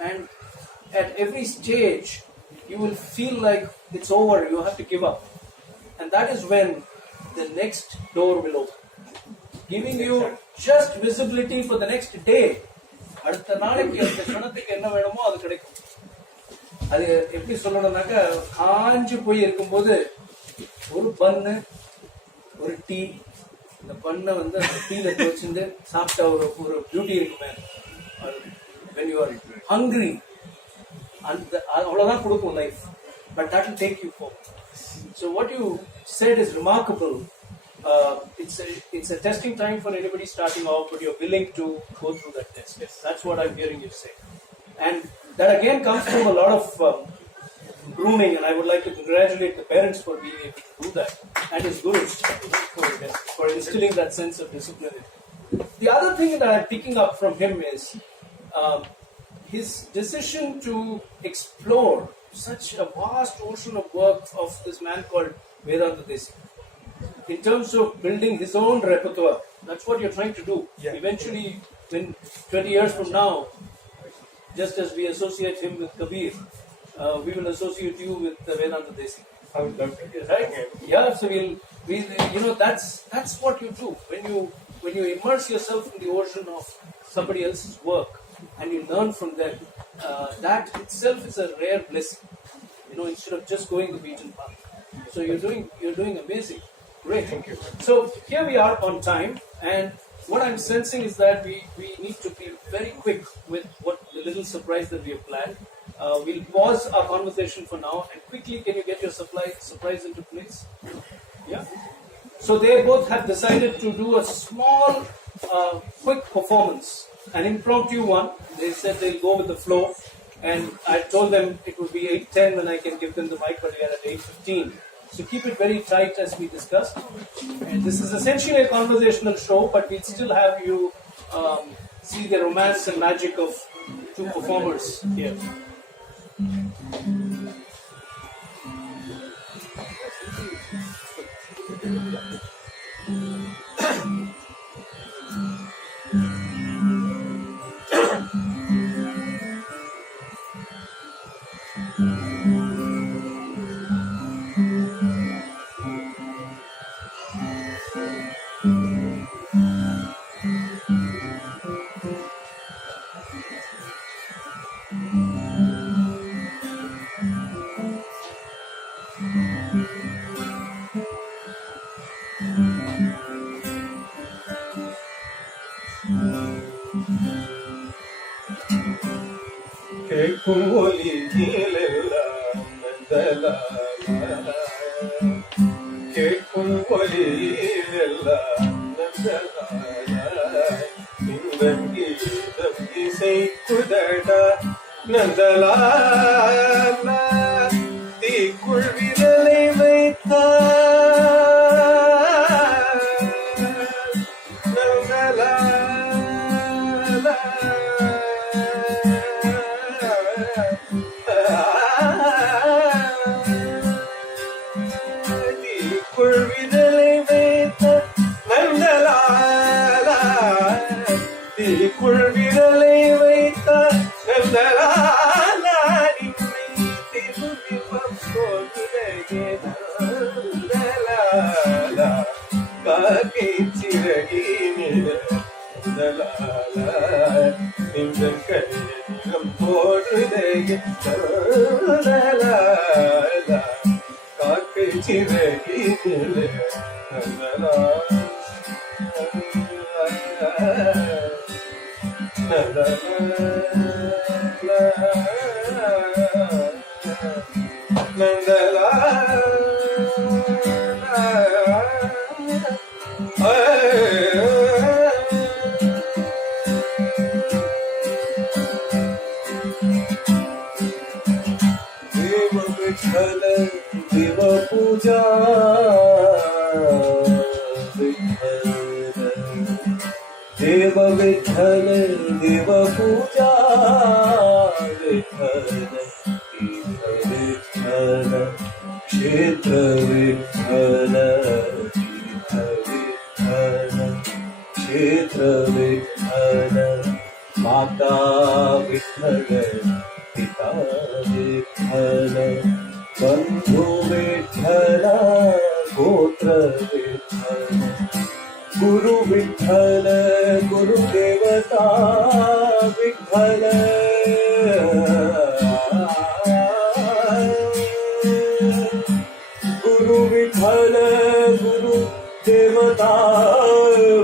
and at every stage, you will feel like it's over. You have to give up, and that is when the next door will open, giving you just visibility for the next day. அடுத்த நாளைக்கு அந்த க்ஷணத்துக்கு என்ன வேணுமோ அது கிடைக்கும். அது எப்படி சொல்லணும்னாக்கா, காஞ்சு போய் இருக்கும்போது ஒரு பன்னு ஒரு டீ, இந்த பண்ணை அந்த டீல வச்சுட்டு சாப்பிட்டா ஒரு பியூட்டி இருக்குமே. when you are hungry, அவ்வளவுதான் கொடுக்கும் life, but that will take you forward. So what you said is remarkable. It's a testing time for anybody starting off, but you're willing to go through that test. Yes. That's what I'm hearing you say. And that again comes from a lot of grooming, and I would like to congratulate the parents for being able to do that, and his gurus for instilling that sense of discipline. The other thing that I'm picking up from him is his decision to explore such a vast ocean of work of this man called Vedanth Bharadwaj in terms of building his own repertoire. That's what you're trying to do. Yeah. Eventually, when 20 years from now, just as we associate him with Kabir, we will associate you with Vedanth Bharadwaj. I would love to hear Right? that. Yeah. So that's what you do when you immerse yourself in the ocean of somebody else's work and you learn from them. That itself is a rare bliss. Instead of just going the beaten path. So you're doing amazing. Great. Thank you. So here we are on time, and what I'm sensing is that we need to be very quick with what the little surprise that we have planned. We'll pause our conversation for now, and quickly, can you get your surprise into place? Yeah. So they both have decided to do a small, quick performance, an impromptu one. They said they'll go with the flow, and I told them it would be 8:10 when I can give them the mic, but we are at 8:15. So keep it very tight as we discussed. And this is essentially a conversational show, but we'll still have you see the romance and magic of two performers here. கேட்கும் ஒலியிலெல்லாம் நந்தலாலா, கேட்கும் ஒலியிலெல்லாம் நந்தலாலா, இன்பம் கீதம் இசைக்குதடா நந்தலாலா, தீக்குள் விரலை வைத்தார் நந்தலாலா, தீக்குள் விரலை வைத்த நந்தலாலா, தீக்குள் விரலை வைத்த நந்தலாலா, நின்னை திரும்பிவம் சொல்லுதே நந்தலாலா, காக்கை சிறகினில நந்தலாலா, நின்றன் கண்ணிடம் போடுதே நந்தலாலா, காக்கை சிறகினில நந்தலாலா, देव विठ्ठल देव पूजा देव विठ्ठल देव पूजा विठ्ठल विठ्ठल क्षेत्र विठ्ठल विठ्ठल क्षेत्र विठ्ठल माता विठ्ठल पिता विठ्ठल बंधु विठ्ठल गोत्र विठ्ठल गुरु विठ्ठल गुरुदेवता विठ्ठल गुरु विठ्ठल गुरुदेवता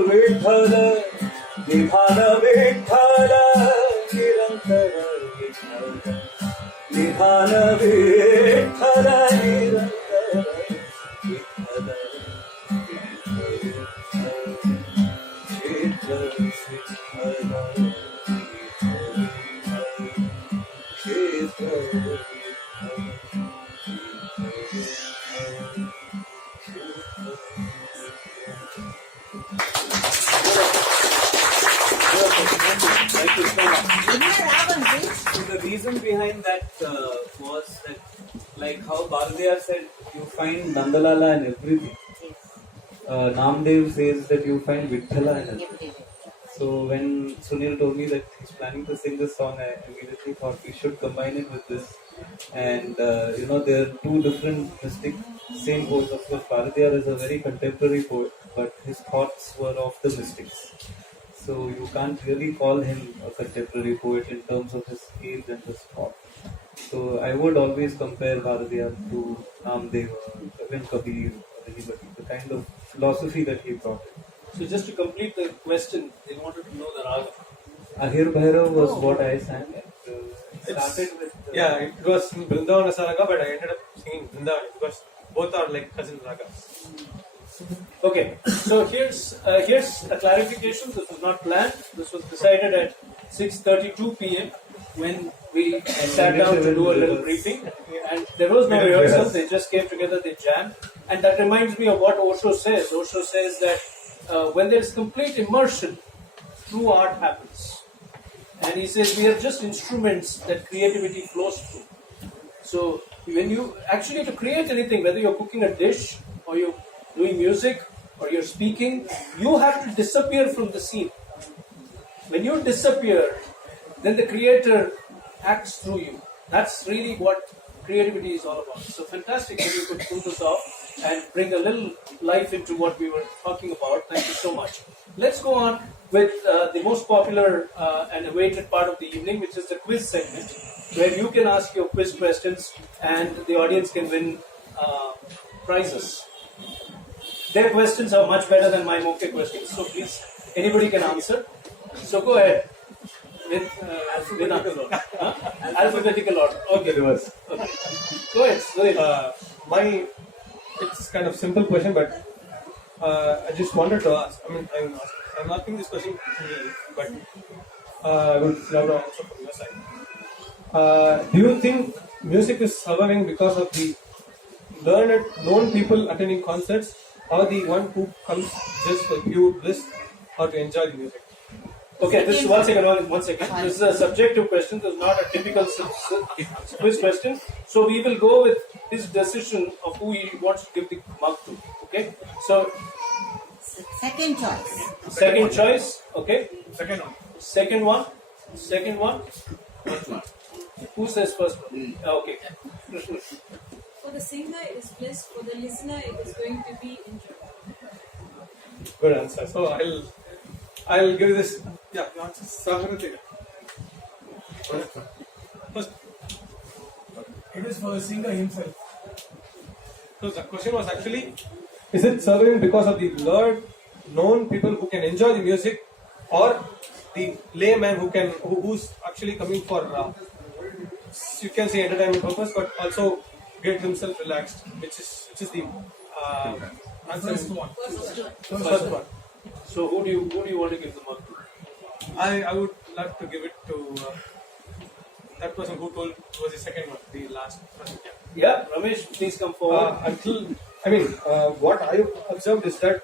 विठ्ठल विधान विठ्ठल निरंतर विठ्ठल विधान विठ्ठल निरंतर Vitthal reason behind that was that, like how Bharadwaj said, you find Nandalala in everything. Namdev says that you find Vithala in everything. So when Sunil told me that he's planning to sing this song, I immediately thought we should combine it with this. And there are two different mystic same poets. Of course, Bharadwaj is a very contemporary poet, but his thoughts were of the mystics. So you can't really call him a contemporary poet in terms of his age and his thought. So I would always compare Bharadwaj to Namdev or even Kabir or anybody, the kind of philosophy that he brought in. So just to complete the question, they wanted to know the raga. Ahir Bhairav was what I sang. It started with... it was Vrindavana Raga, but I ended up singing Vrindavana because both are like cousin ragas. Okay, so here's a clarification. This was not planned. This was decided at 6:32 p.m. when we sat down to do a little briefing, and there was no rehearsal. They just came together, they jammed, and that reminds me of what Osho says. Osho says that when there's complete immersion, true art happens, and he says we are just instruments that creativity flows through. So when you actually to create anything, whether you're cooking a dish or you're doing music or you're speaking, you have to disappear from the scene. When you disappear, then the creator acts through you. That's really what creativity is all about. So fantastic that you could pull this off and bring a little life into what we were talking about. Thank you so much. Let's go on with the most popular and awaited part of the evening, which is the quiz segment, where you can ask your quiz questions and the audience can win prizes. Their questions are much better than my mock questions, so please, anybody can answer. So go ahead. With alphabetical order. Okay, reverse. Okay. Go ahead. It's kind of simple question, but I just wanted to ask. I mean, I'm asking this question to me, but I would love to answer from your side. Do you think music is surviving because of the known people attending concerts, or the one who comes just for pure bliss or to enjoy the music? Okay, this is one second. This is a subjective question. This is not a typical quiz question. So we will go with his decision of who he wants to give the mark to. Okay. So second choice. Second choice. Okay. Second one. Second one. First one. Who says first one? Okay. For the singer, it is bliss. For the listener, it is going to be enjoy. Good answer. So I'll give you this. Yeah, you answer. First. It is for the singer himself. So the question was actually, is it serving because of the known people who can enjoy the music, or the layman who's actually coming for you can say entertainment purpose, but also get himself relaxed, which is the answer. First one. First one. So who do you want to give the mark to? I would love to give it to that person who was the second one, the last person. Yeah, Ramesh, please come forward. What I observed is that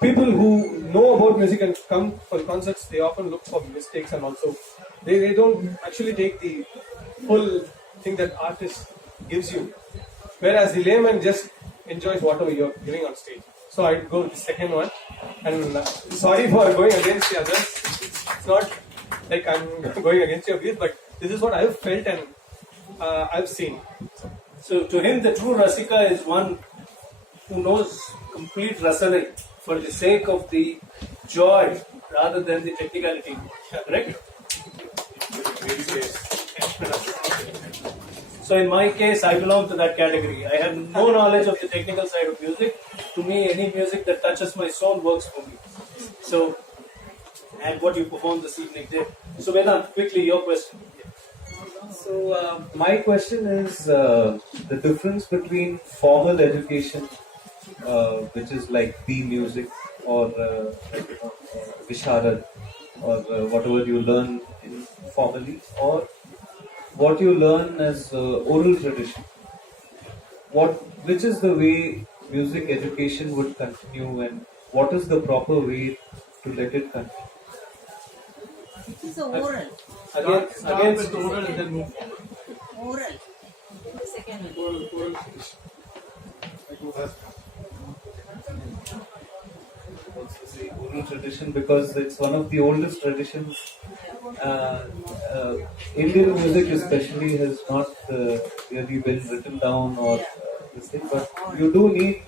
people who know about music and come for concerts, they often look for mistakes, and also they don't actually take the full thing that artist gives you. Whereas the layman just enjoys whatever you're giving on stage. So I'd go with the second one. And sorry for going against the others. It's not like I'm going against your views, but this is what I've felt and I've seen. So to him, the true Rasika is one who knows complete Rasanai for the sake of the joy rather than the technicality. Correct? So in my case, I belong to that category. I have no knowledge of the technical side of music. To me, any music that touches my soul works for me. So, and what you performed this evening did. So Vedanth, quickly, your question. So my question is the difference between formal education, which is like B music or Visharad, or whatever you learn formally, or what you learn as oral tradition. Which is the way music education would continue, and what is the proper way to let it continue? It is a oral. Again, with oral and then move. Oral. The second one. Oral finish. Like that. Also say oral tradition because it's one of the oldest traditions. Indian music especially has not really been written down or this thing, but you do need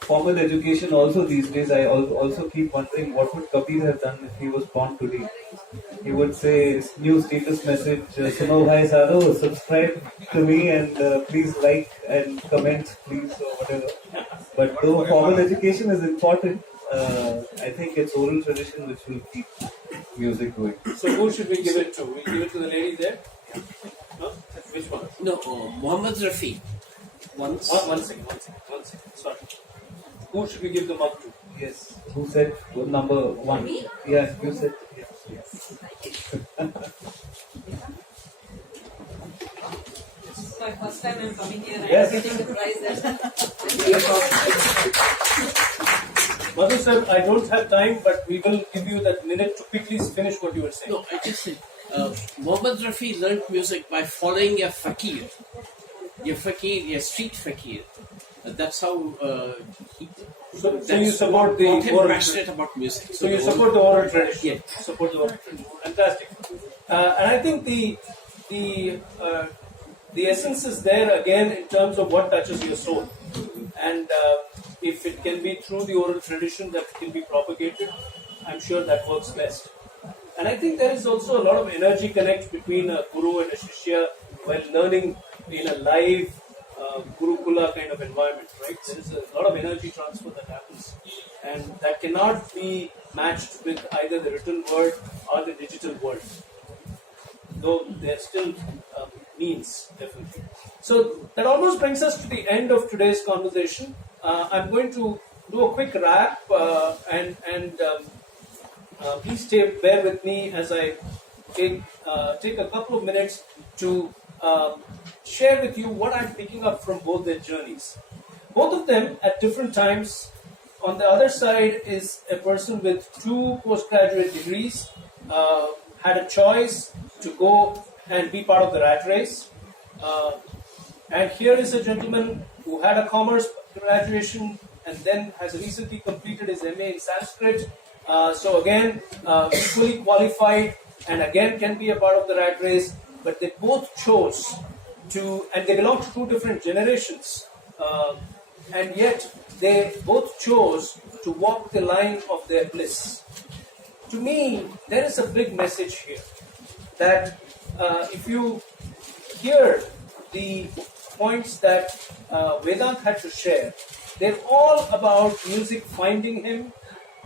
formal education also these days. I also keep wondering what would Kabir have done if he was born today. He would say, new status message, Suno Bhai Sado, subscribe to me and please like and comment please or whatever. But though formal education is important, I think it's oral tradition which will keep music going. So who should we give it to? We give it to the lady there? No? Which one? No, Mohammed Rafi. Once. One second. Sorry. Who should we give the mug to? Yes. Who said number one? Me? Yeah, you said. It's my first time I'm coming here and Yes. getting the prize. Madhu sir, I don't have time, but we will give you that minute to quickly finish what you were saying. No, I just said Mohammed Rafi learned music by following a fakir. A street fakir. That's how he. So you That's support what the got him oral passionate about music. So you support the oral tradition. Yeah. Support the oral tradition. Fantastic. And I think the essence is there again in terms of what touches your soul. And if it can be through the oral tradition that can be propagated, I'm sure that works best. And I think there is also a lot of energy connect between a guru and a shishya while learning in a live Gurukula kind of environment, right? There is a lot of energy transfer that happens, and that cannot be matched with either the written word or the digital word, though there still means, definitely. So that almost brings us to the end of today's conversation. I'm going to do a quick wrap, and please bear with me as I take a couple of minutes to share with you what I'm picking up from both their journeys. Both of them at different times. On the other side is a person with 2 postgraduate degrees, had a choice to go and be part of the rat race. And here is a gentleman who had a commerce graduation and then has recently completed his MA in Sanskrit. So again, equally qualified and again can be a part of the rat race, but they both chose to, and they belong to 2 different generations, and yet they both chose to walk the line of their bliss. To me, there is a big message here that if you hear the points that Vedanth had to share, they're all about music finding him,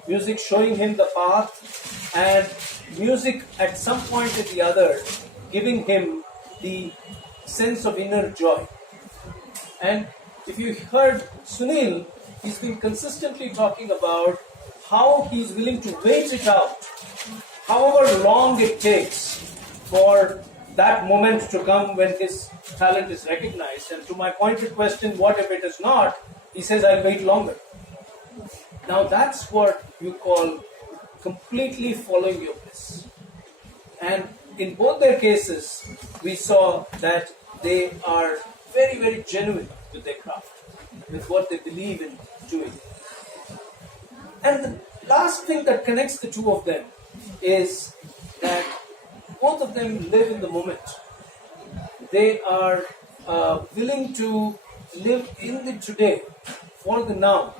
music showing him the path, and music at some point or the other giving him the sense of inner joy. And if you heard Sunil, he's been consistently talking about how he's willing to wait it out, however long it takes for that moment to come when his talent is recognized. And to my pointed question, what if it is not? He says, I'll wait longer. Now that's what you call completely following your bliss. And in both their cases, we saw that they are very, very genuine with their craft, with what they believe in doing. And the last thing that connects the 2 of them is that both of them live in the moment. They are willing to live in the today, for the now,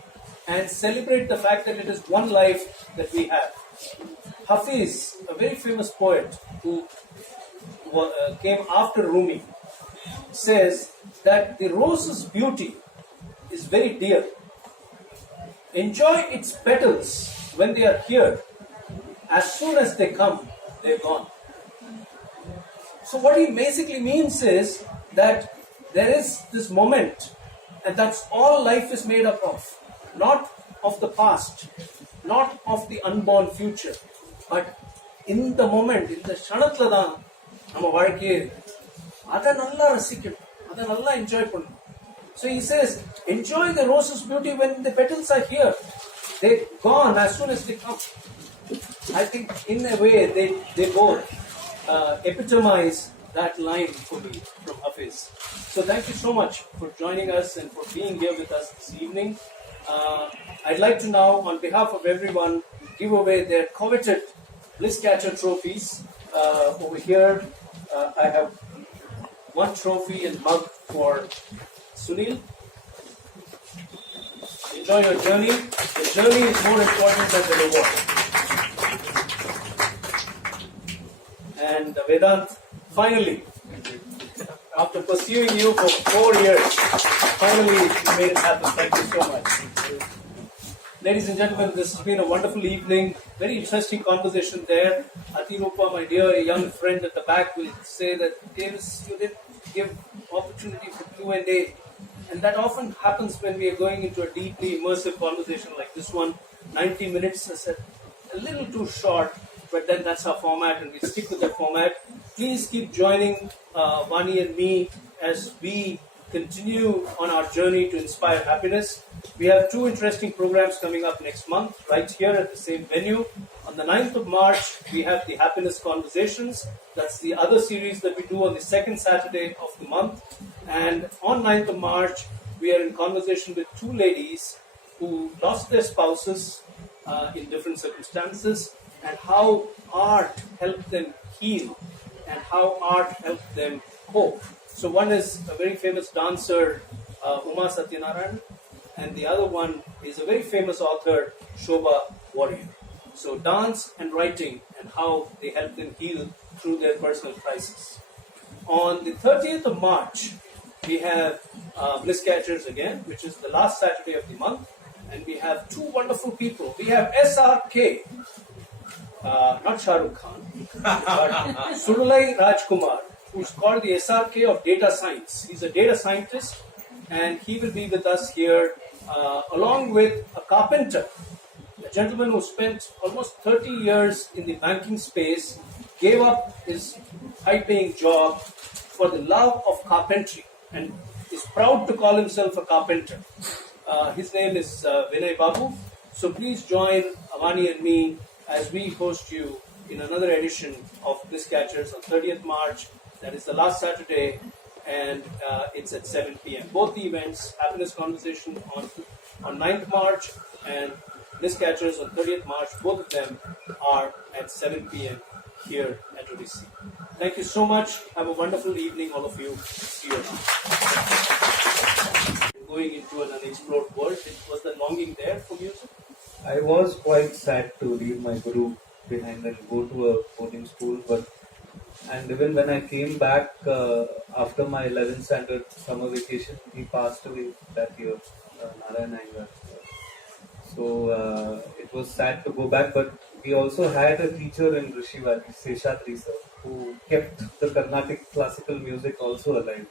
and celebrate the fact that it is one life that we have. Hafiz, a very famous poet who came after Rumi, says that the rose's beauty is very dear. Enjoy its petals when they are here. As soon as they come, they're gone. So what he basically means is that there is this moment, and that's all life is made up of. Not of the past, not of the unborn future, but in the moment, in the kshanatla நம்ம வாழ்க்கையே அதை நல்லா ரசிக்கணும், அதை நல்லா enjoy பண்ணணும். So he says, enjoy the rose's beauty when the petals are here. They're gone as soon as they come. I think in a way they both epitomize that line for me from Hafiz. So thank you so much for joining us and for being here with us this evening. I'd like to now, on behalf of everyone, give away their coveted Bliss Catcher trophies. Over here, I have one trophy and mug for Sunil. Enjoy your journey. The journey is more important than the reward. And Vedanth, finally, after pursuing you for 4 years, finally you made it happen. Thank you so much. Ladies and gentlemen, this has been a wonderful evening. Very interesting conversation there. Atirupa, my dear young friend at the back, will say that Davis, you didn't give opportunity for Q&A. And that often happens when we are going into a deeply immersive conversation like this one. 90 minutes is a little too short, but then that's our format and we stick with that format. Please keep joining Vani and me as we continue on our journey to inspire happiness. We have 2 interesting programs coming up next month, right here at the same venue. On the 9th of March, we have the Happiness Conversations. That's the other series that we do on the second Saturday of the month. And on 9th of March, we are in conversation with 2 ladies who lost their spouses in different circumstances, and how art helped them heal and how art helped them cope. So one is a very famous dancer, Uma Satyanarayan, and the other one is a very famous author, Shobha Warrior. So dance and writing and how they help them heal through their personal crisis. On the 30th of March, we have Bliss Catchers again, which is the last Saturday of the month, and we have 2 wonderful people. We have SRK, not Shah Rukh Khan, but Surulai Rajkumar, who's called the SRK of data science. He's a data scientist, and he will be with us here along with a carpenter, a gentleman who spent almost 30 years in the banking space, gave up his high-paying job for the love of carpentry and is proud to call himself a carpenter. His name is Vinay Babu. So please join Avani and me as we host you in another edition of Bliss Catchers on 30th March. That is the last Saturday, and it's at 7 p.m. Both the events, Happiness Conversation on 9th March and Bliss Catchers on 30th March, both of them are at 7 p.m. here at Odyssey. Thank you so much. Have a wonderful evening, all of you. See you around. Going into an unexplored world, was the longing there for music? I was quite sad to leave my guru behind and go to a boarding school, and even when I came back after my 11th standard summer vacation, he passed away that year, Narayanaswamy. So it was sad to go back, but we also had a teacher in Rishivali, Seshadri sir, who kept the Carnatic classical music also alive.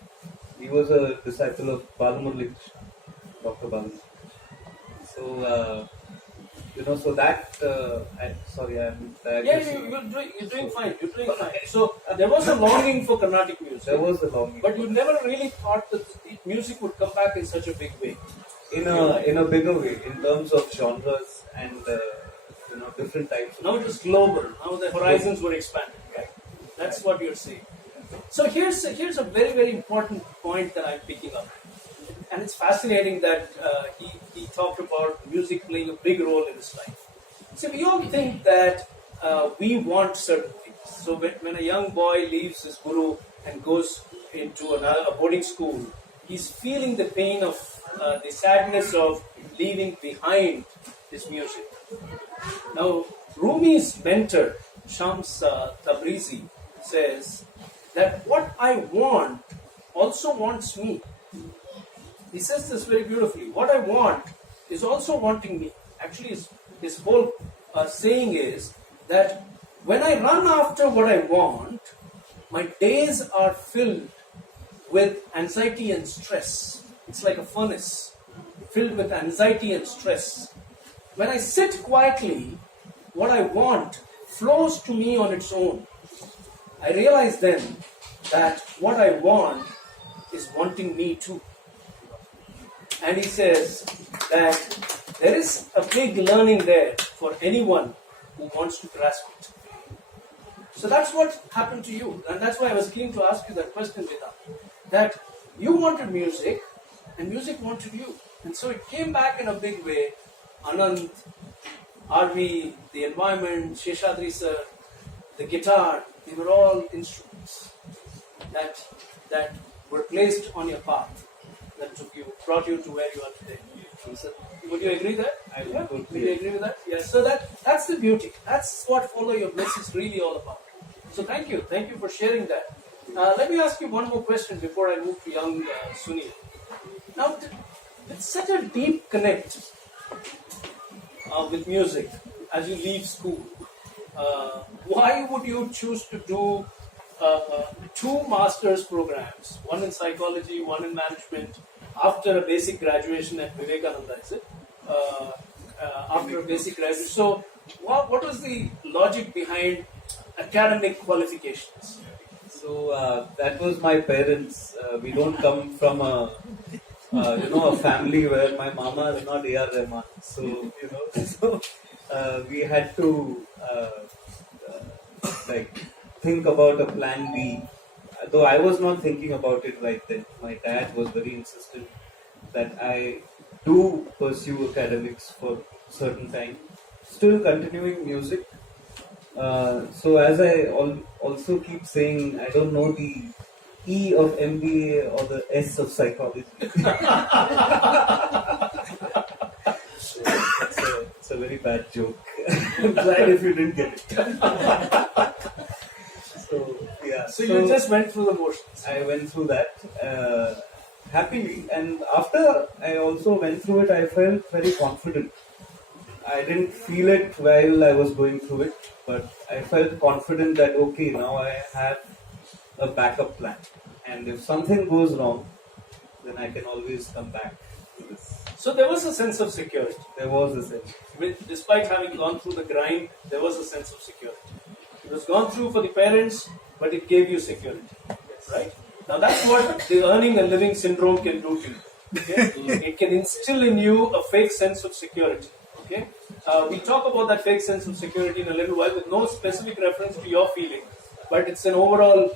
He was a disciple of Balamurali Krishna, Dr. Balamurali. So, so that, I'm diagnosing. You're doing fine. So there was a longing for Carnatic music. There was a longing. But you never really thought that the music would come back in such a big way. In a bigger way, in terms of genres and different types. Now it was global. Now the horizons were expanded. Right? That's what you're saying. So here's a very, very important point that I'm picking up. And it's fascinating that he talked about music playing a big role in his life. So we all think that we want certain things. So when a young boy leaves his guru and goes into a boarding school, he's feeling the pain of the sadness of leaving behind his music. Now, Rumi's mentor, Shams Tabrizi, says that what I want also wants me. He says this very beautifully. What I want is also wanting me. Actually, his whole saying is that when I run after what I want, my days are filled with anxiety and stress. It's like a furnace filled with anxiety and stress. When I sit quietly, what I want flows to me on its own. I realize then that what I want is wanting me too. And he says that there is a big learning there for anyone who wants to grasp it. So that's what happened to you, and that's why I was keen to ask you that question, Vedanth. That you wanted music, and music wanted you, and so it came back in a big way. Anand, RV, the environment, Sheshadri sir, the guitar, they were all instruments that were placed on your path, that brought you to where you are today. So, would you agree that? I would Yeah? totally Would you agree with that? Yes. So that's the beauty. That's what Follow Your Bliss is really all about. So thank you for sharing that. Let me ask you one more question before I move to young Sunil. Now, it's such a deep connect with music as you leave school. Why would you choose to do two master's programs, one in psychology, one in management, after a basic graduation at Vivekananda, is it? After a basic graduation. So, what was the logic behind academic qualifications? So that was my parents. We don't come from a a family where my mama is not A.R. Rahman. So we had to think about a plan B. Though I was not thinking about it right then. My dad was very insistent that I do pursue academics for a certain time. Still continuing music. So as I also keep saying, I don't know the E of MBA or the S of psychology. It's a very bad joke. I'm glad if you didn't get it. So you just went through the motions. I went through that happily, and after I also went through it, I felt very confident. I didn't feel it while I was going through it, but I felt confident that okay, now I have a backup plan, and if something goes wrong, then I can always come back to this. So there was a sense of security. There was a sense. Despite having gone through the grind, there was a sense of security. It was gone through for the parents, but it gave you security. Right? Now that's what the earning a living syndrome can do to you. Okay? It can instill in you a fake sense of security. Okay? We'll talk about that fake sense of security in a little while with no specific reference to your feeling, but it's an overall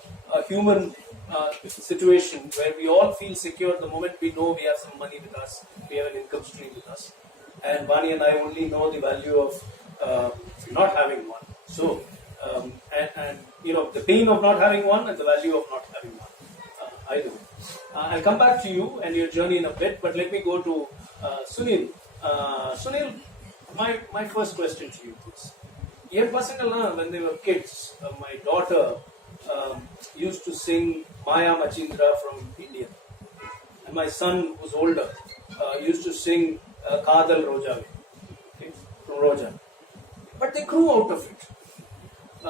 human situation where we all feel secure the moment we know we have some money with us, we have an income stream with us. And Vani and I only know the value of not having one. So, the pain of not having one and the value of not having one. I do. I'll come back to you and your journey in a bit, but let me go to Sunil. Sunil, my first question to you is, when they were kids, my daughter used to sing Maya Machindra from India. And my son, who's older, used to sing Kadal Roja, from Roja. But they grew out of it.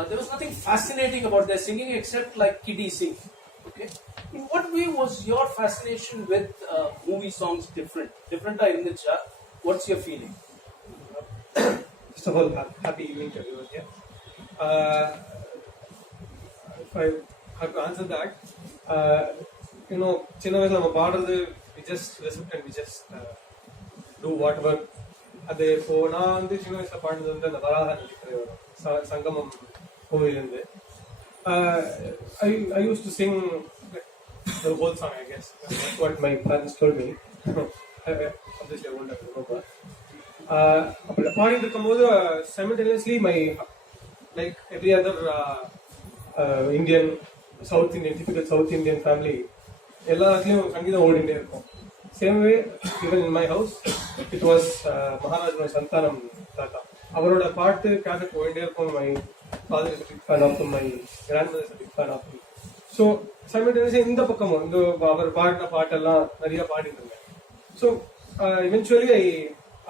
There was nothing fascinating about their singing except like kiddie sing. Okay? In what way was your fascination with movie songs different? What's your feeling? First of all, happy evening to everyone here. If I have to answer that, சின்ன வயசுல நம்ம பாடுறது, we just listen and we just do whatever. அது இப்போ நான் சின்ன வயசுல பாடுறது அந்த வராக நதிக்கரை வரும் சங்கமம் கோவிலிருந்து. I used to sing the whole song, I guess. That's what my parents told me. Obviously, I won't have to remember. அப்படி பாடிட்டு இருக்கும்போது simultaneously my like every other Indian typical South Indian family, எல்லாத்துலயும் சங்கீதம் ஓடிட்டே இருக்கும். Same way, even in my house, it was Maharaj Santanam Tata. அவரோட பாட்டு cassette ஓடிட்டே இருக்கும். My father is a big fan of him, my grandmother is a big fan of him. So simultaneously இந்த பக்கமும் இந்த அவர் பாடின பாட்டெல்லாம் நிறைய பாடிட்டு இருந்தேன். So eventually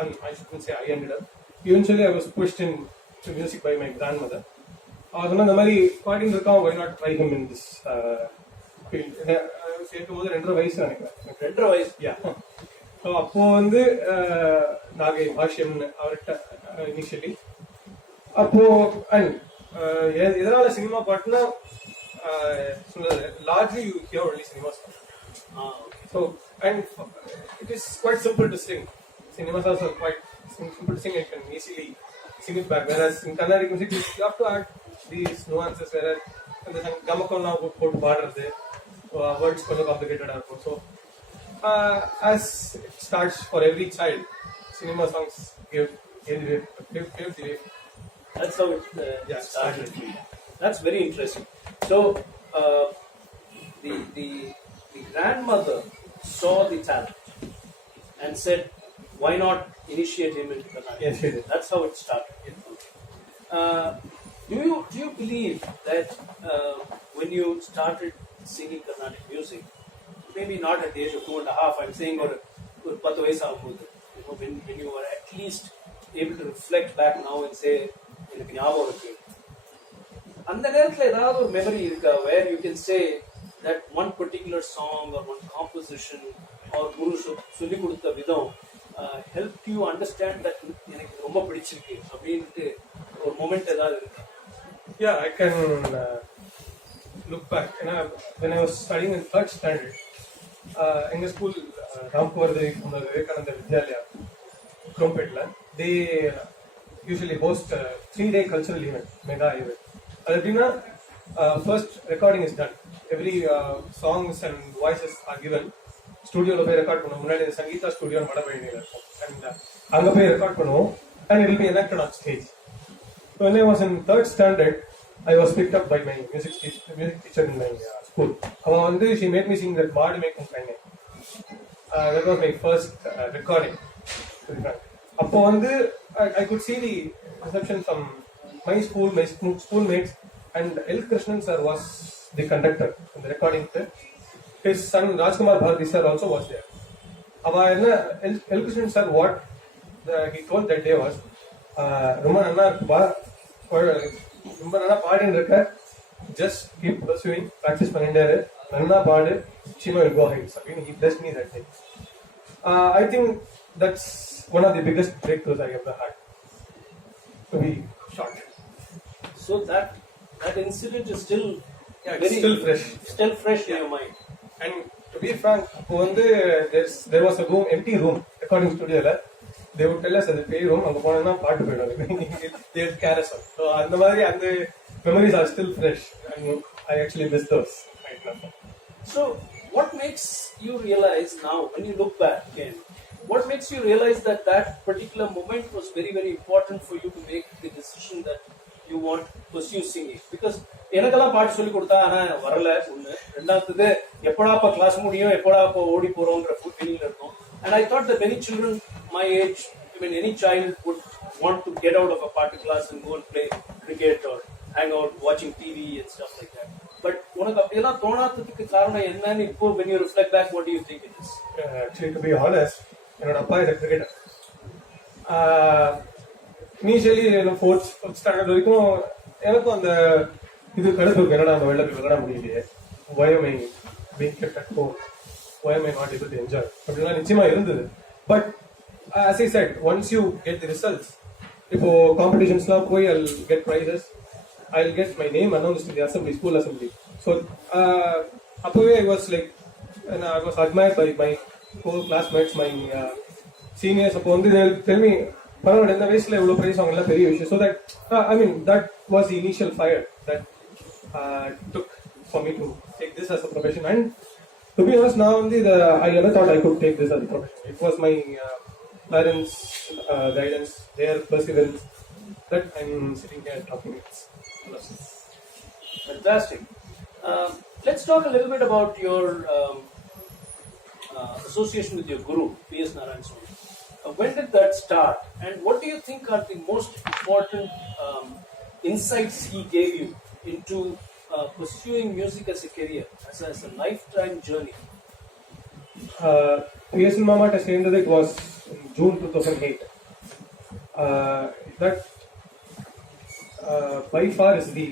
I shouldn't say I ended up. Eventually I was pushed into music by my grandmother. அவர் சொன்ன இந்த மாதிரி பாடிட்டு இருக்கான், why not try him in this field. சேர்க்கும்போது 2.5 வயசு நினைக்கிறேன். 2.5 வயசு. ஸோ அப்போ நாகை பாஷ்யம்னு அவர்கிட்ட இனிஷியலி. அப்போ எதனால சினிமா பாட்டுனா largely you hear only cinema songs. So and it is quite simple to sing. Cinema songs are quite simple to sing and can easily sing it back. Whereas in Carnatic music, you have to add these nuances. Whereas in the Gamakon now put border there, words are complicated. So as it starts for every child, cinema songs give the way. That's how it Yeah, started. That's very interesting. So the grandmother saw the talent and said, "Why not initiate him into Carnatic?" Yes, she did. That's how it started. Do you believe that when you started singing Carnatic music, maybe not at the age of 2.5, I'm saying, or 10 வயசு ஆகும்போது, when you were at least able to reflect back now and say, எனக்கு ஞாபகம் இருக்கு, அந்த நேரத்தில் ஏதாவது ஒரு memory இருக்கா where you can say that one particular song or one composition or குரு சொல்லி கொடுத்த விதம் helped you understand that எனக்கு ரொம்ப பிடிச்சிருக்கு அப்படின்ட்டு ஒரு மொமெண்ட் ஏதாவது இருக்கா? Yeah, I can look back. When I was studying in 3rd standard, in the school, Rampuvardi from the Vivekananda Vidyalaya, Krompetla, they usually host a 3-day cultural event, mega event. First recording is done. Every songs and voices are given. Studio lo pay record பண்ணுவோம். முன்னாடி Sangeetha studio மடபழனியில இருக்கும். And அங்க போய் record பண்ணுவோம். And it will be enacted on stage. So when I was in 3rd standard, I was picked up by my music teacher in my school. She made me sing that Baadu Mekkum Kaine. That was my first recording. I could see the reception from my school, my schoolmates, and L. Krishnan sir was the conductor in the recording. His son Rajkumar Bharati sir also was there. L. Krishnan sir, what he told that day was, ரொம்ப நல்லா பாடின்னு இருக்க, just keep pursuing, practice பண்ணிட்டாரு, நல்லா பாடு, Shima will go ahead. He blessed me that day. I think that's one of the biggest breakthroughs I ever had, to be short. So that incident is still still fresh in your mind. And to be frank, there was a room, empty room, recording studio. They would tell us as a pay room, அங்க போனா பாட்டு போயிடும். They would carry us on. So அந்த memories are still fresh, and I actually miss those right now. So what makes you realize now, when you look back again, what makes you realize that particular moment was very, very important for you to make the decision that you want to pursue singing? Because எனக்கெல்லாம் பாட்டு சொல்லி கொடுத்தா, ஆனா எனக்கு வரல ஒண்ணு. ரெண்டாவது, எப்படாப்பா class முடியும், எப்படாப்பா ஓடி போறோங்கிற ஃபீலிங்ல இருக்கும். And I thought that many children my age, any child would want to get out of a party class and go and play cricket or hang out watching TV and stuff like that. But உனக்கு அப்படியெல்லாம் தோணாததுக்கு காரணம் என்னன்னு இப்போ when you reflect back, what do you think it is? Actually, to be honest, என்னோட அப்பா is a cricketer. Initially, 4th standard வரைக்கும் எனக்கும் அந்த இது கடுப்பு இருக்கு, என்னடா அந்த வெளில போய் விளையாட முடியலையே, why am I being kept at home, why am I not able to enjoy, அப்படிலாம் நிச்சயமா இருந்தது. But as I said, once you get the results, இப்போ competitionsலாம் போய் I'll get prizes, I'll get my name announced in the assembly, school assembly. So அப்பவே I was like, I was admired by my classmates, my seniors. அப்போ they'll tell me, பரவாயில்ல இந்த வயசுல இவ்வளவு price அவங்கெல்லாம் பெரிய விஷயம். So that that was the initial fire that took for me to take this as a profession. And to be honest, now I never thought I could take this as a profession. It was my parents' guidance, their perseverance, that I'm sitting here talking. Fantastic. Let's talk a little bit about your association with your guru, P.S.Narayanaswamy. When did that start, and what do you think are the most important insights he gave you into pursuing music as a career, as a lifetime journey? P.S. Mama to say that it was in June 2008. That by far is the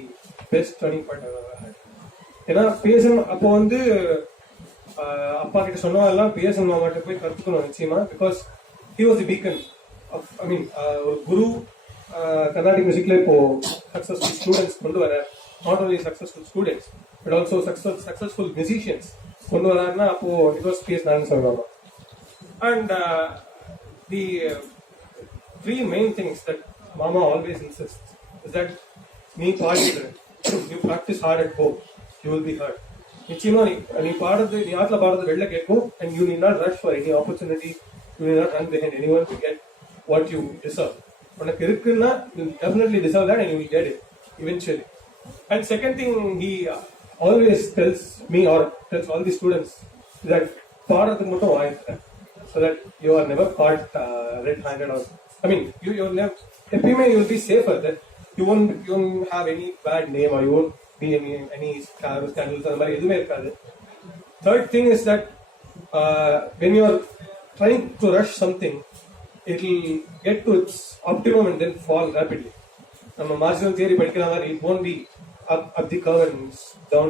best turning point I've ever had. ஏன்னா BSN அப்போ அப்பா கிட்ட சொன்னதெல்லாம் BSN மாமாட்ட போய் கற்றுக்கணும் நிச்சயமா. Because he was the beacon of, ஒரு குரு கர்நாடிக் மியூசிக்ல இப்போ சக்சஸ்ஃபுல் ஸ்டூடெண்ட்ஸ் கொண்டு வர, not only successful students but also successful musicians கொண்டு வராருன்னா அப்போ it was P.S. Narayanaswamy. And the three main things that Mama always insists is that நீ பாடிடு, you practice hard at home, you will be hurt. நிச்சயமா நீ பாடுறது, நீ ஆத்துல பாடுறது வெளில கேட்கும், and you need not rush for any opportunity, you need not run behind anyone to get what you deserve. உனக்கு இருக்குன்னா you definitely deserve that and you will get it eventually. And second thing he always tells me or tells all the students is that பாடுறதுக்கு மட்டும் வாங்கிட்டேன், so that you are never caught red-handed or you'll never, you will be safer, that you won't have any bad name or you won't be any scandals அந்த மாதிரி எதுவுமே இருக்காது. Third thing is that when you are trying to rush something, it will get to its optimum and then fall rapidly. நம்ம marginal theory படிக்கிற மாதிரி it won't be up the curve and down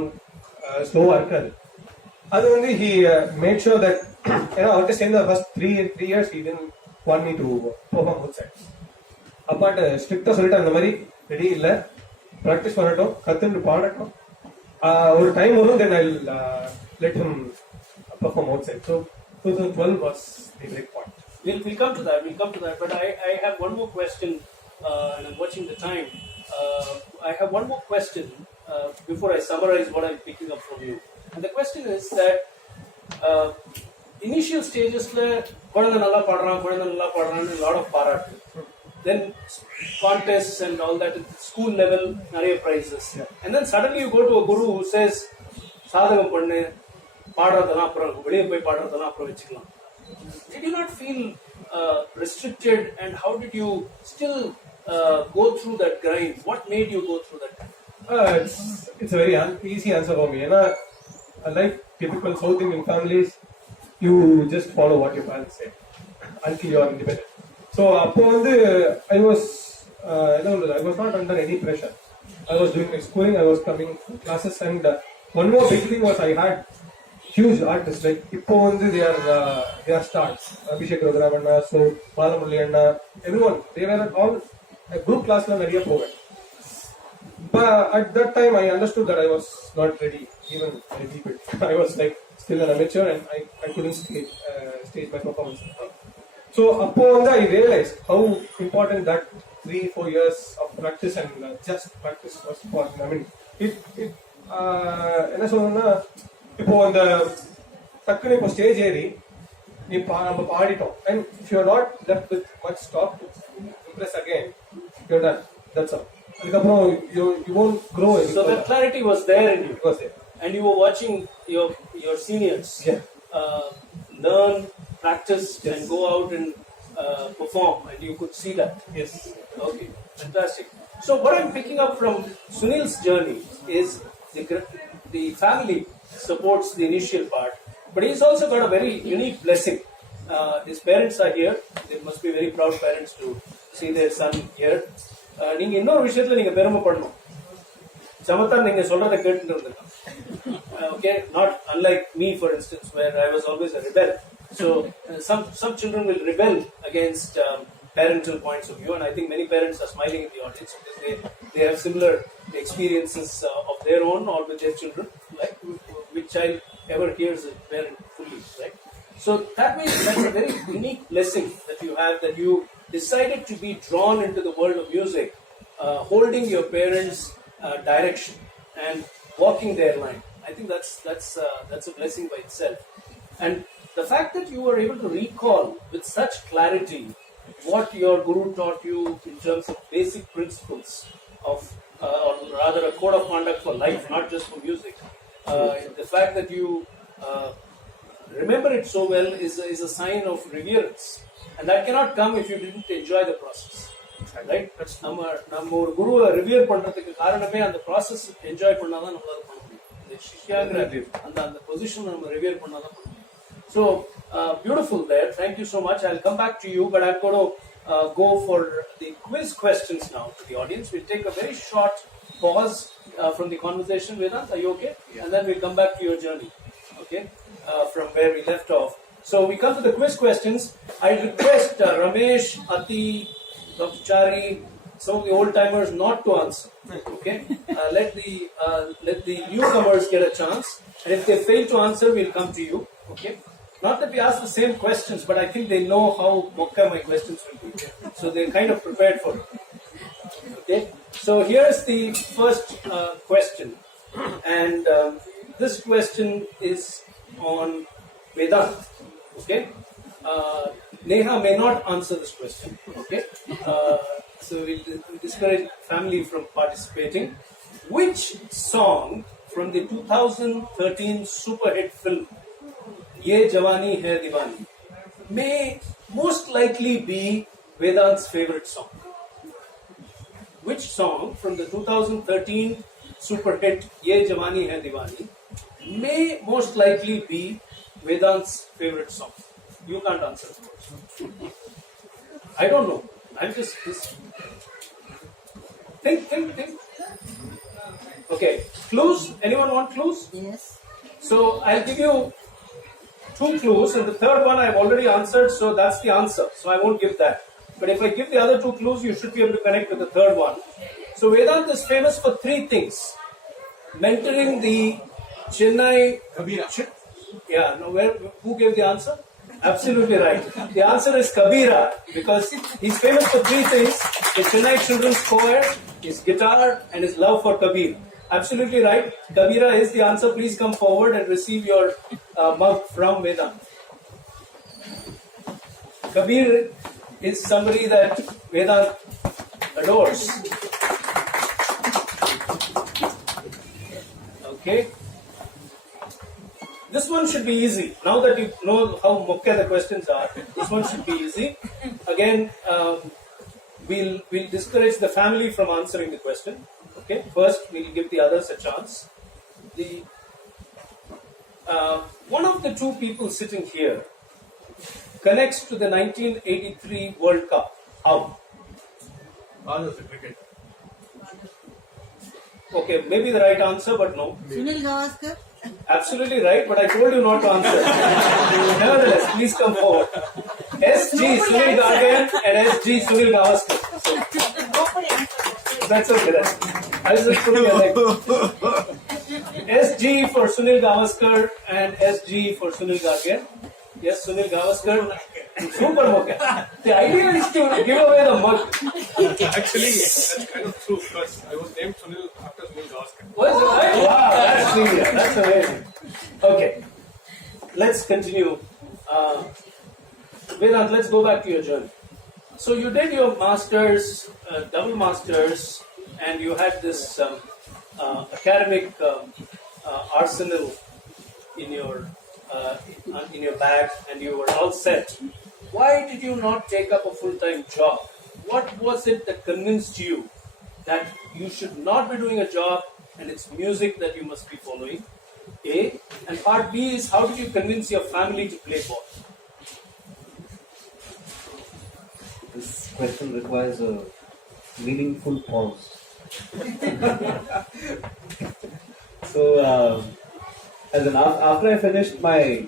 slow-ஆ இருக்காது. அது வந்து he made sure that அவர்கிட்ட சேர்ந்த first 3 years he didn't want me to perform outside. அப்பாட்ட ஸ்ட்ரிக்டா சொல்லிட்டு அந்த மாதிரி ரெடி இல்ல, ப்ராக்டிஸ் பண்ணட்டும், கத்துட்டு பாடட்டும், ஒரு டைம் வரும், then I'll let him perform outside. So 2012 was the break point. We'll come to that, but I have one more question, and I'm watching the time. I have one more question before I summarize what I'm picking up from you. And the question is that initial stages குழந்தை நல்லா பாடுறான்னு a lot of பாராட்டு. Then contests and all that at school level, நிறைய prizes. And then suddenly you go to a guru who says, சாதகம் பண்ணு, பாடுறதெல்லாம் அப்புறம் வெளியே போய் பாடுறதெல்லாம் அப்புறம் வச்சுக்கலாம். Did you not feel restricted, and how did you still go through that grind? What made you go through that? It's a very easy answer for me. Like typical South Indian families, you just follow what your parents say until you are independent. So I was not under any pressure. I was doing my schooling, I was coming to classes, and one more big thing was I had huge artists like they are stars. Abhishek Raghuramana, so Balamurali Anna, everyone, they were all a group class la nariya program. But at that time I understood that I was not ready, even a little bit. I was like still an amateur and I couldn't stage my performance. So I realized how important that 3-4 years of practice and just practice was for me. என்ன சொல்லணும்னா, இப்போ அந்த டக்குனு இப்போ stage ஏறி நம்ம பாடிட்டோம், and if you are not left with much stock to impress again, you're done. That's all. அதுக்கப்புறம் you won't grow. So that clarity was there in you. It was there. And you were watching your seniors learn, practice, and go out and perform, and you could see that. Yes. Okay, fantastic. So what I'm picking up from Sunil's journey is the family supports the initial part, but he's also got a very unique blessing. His parents are here. They must be very proud parents to see their son here. நீங்க இன்னொரு விஷயத்துல நீங்க பெருமைப்படணும். சமத்தா நீங்க சொல்றதை கேட்டுட்டு இருந்திருக்கான். Okay, not unlike me, for instance, where I was always a rebel. So some children will rebel against parental points of view, and I think many parents are smiling in the audience because they have similar experiences of their own or with their children. Like, which child ever hears a parent fully, right? So that's a very unique blessing that you have, that you decided to be drawn into the world of music, holding your parents' direction and walking their line. I think that's a blessing by itself. And the fact that you were able to recall with such clarity what your guru taught you in terms of basic principles of, or rather a code of conduct for life, not just for music. The fact that you remember it so well is a sign of reverence, and that cannot come if you didn't enjoy the process. Right? நம்ம ஒரு குருவை ரிவியர் பண்றதுக்கு காரணமே அந்த process enjoy பண்ணாதான் நம்மளால பண்ண முடியும். இந்த சிஷ்யாங்கிற அந்த பொசிஷன் நம்ம ரிவியர் பண்ணாதான் பண்ண முடியும். So beautiful there. Thank you so much. I'll come back to you, but I'm going to go for the quiz questions now to the audience. We'll take a very short pause from the conversation. Vedanth, are you okay? Yeah. And then we'll come back to your journey. Okay, from where we left off. So we come to the quiz questions. I request Ramesh, Ati, Dr. Chari, some of the old timers not to answer. Okay, let the newcomers get a chance, and if they fail to answer, we'll come to you. Okay. Not that we ask the same questions, but I think they know how mokka my questions will be. So they're kind of prepared for it. Okay, so here's the first question, and this question is on Vedant. Okay, Neha may not answer this question. Okay, so we'll discourage family from participating. Which song from the 2013 super hit film Ye Jawani Hai Diwani may most likely be Vedant's favorite song? Which song from the 2013 super hit Ye Jawani Hai Diwani may most likely be Vedant's favorite song? You can't answer, of course. I don't know. I'm just think. Okay, clues? Anyone want clues? Yes. So I'll give you 2 clues, and the third one I've already answered, so that's the answer. So I won't give that. But if I give the other 2 clues, you should be able to connect with the third one. So Vedant is famous for 3 things: mentoring the Chennai. Kabira. Yeah, no, who gave the answer? Absolutely right. The answer is Kabira, because he's famous for 3 things: his Chennai Children's Choir, his guitar, and his love for Kabir. Absolutely right. Kabira is the answer. Please come forward and receive your mug from Vedant. Kabir is somebody that Vedant adores. Okay. This one should be easy. Now that you know how mukkya the questions are, this one should be easy. Again, we'll discourage the family from answering the question. Okay. First, we'll give the others a chance. The one of the 2 people sitting here connects to the 1983 World Cup. How? Others the cricket. Okay, maybe the right answer, but no. Sunil Gavaskar. Absolutely right, but I told you not to answer. Nevertheless, please come forward. SG Sunil Gargyan and SG Sunil Gavaskar. That's okay. I was just putting it like SG for Sunil Gavaskar and SG for Sunil Gargyan. Yes, Sunil Gavaskar. Super mukha. The idea is to give away the mug. Actually, that's kind of true because I was named Sunil after Sunil Gargyan. Was it right? Wow, that's brilliant. That's amazing. Okay, let's continue. Vedant, let's go back to your journey. So you did your masters, double masters, and you had this academic arsenal in your bag, and you were all set. Why did you not take up a full-time job? What was it that convinced you that you should not be doing a job and it's music that you must be following? A. And part B is, how did you convince your family to play ball? This question requires a meaningful pause. So, after I finished my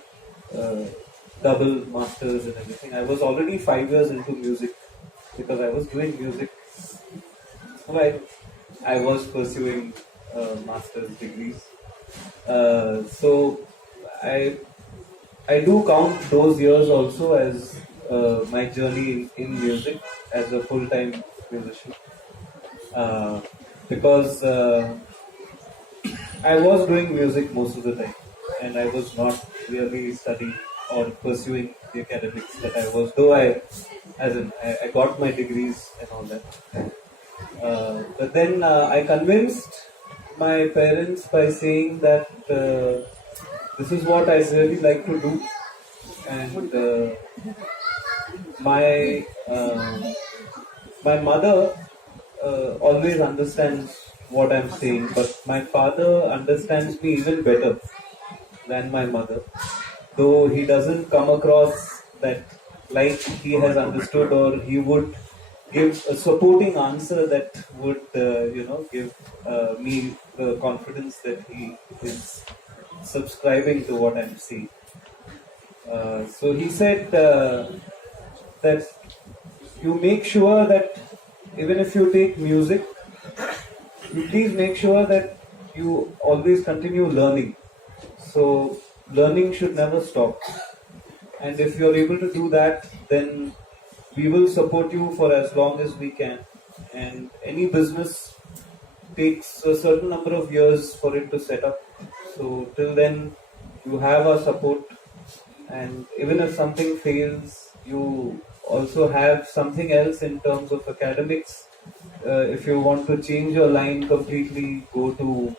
double masters and everything, I was already 5 years into music because I was doing music. So I was pursuing master's degrees. So I do count those years also as my journey in music as a full-time musician, because I was doing music most of the time and I was not really studying or pursuing the academics that I was, though I got my degrees and all that. But then I convinced my parents by saying that this is what I really like to do, and my mother always understands what I'm saying, but my father understands me even better than my mother, though he doesn't come across that like he has understood, or he would give a supporting answer that would give me the confidence that he is subscribing to what I'm saying. So he said that you make sure that even if you take music, you please make sure that you always continue learning. So learning should never stop. And if you're able to do that, then we will support you for as long as we can. and any business takes a certain number of years for it to set up. So till then, you have our support, and even if something fails, you also have something else in terms of academics. If you want to change your line completely, go to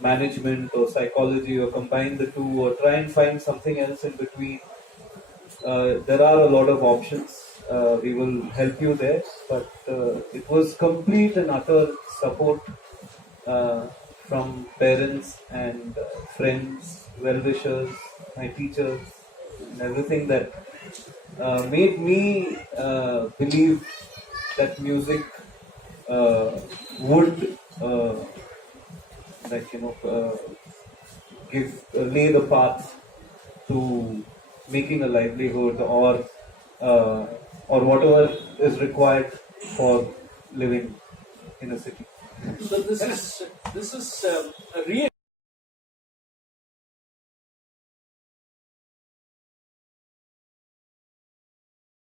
management or psychology, or combine the two, or try and find something else in between. There are a lot of options. We will help you there, but it was complete and utter support from parents and friends, well-wishers, my teachers, and everything that made me believe that music would lay the path to making a livelihood, or whatever is required for living in a city. So this is a real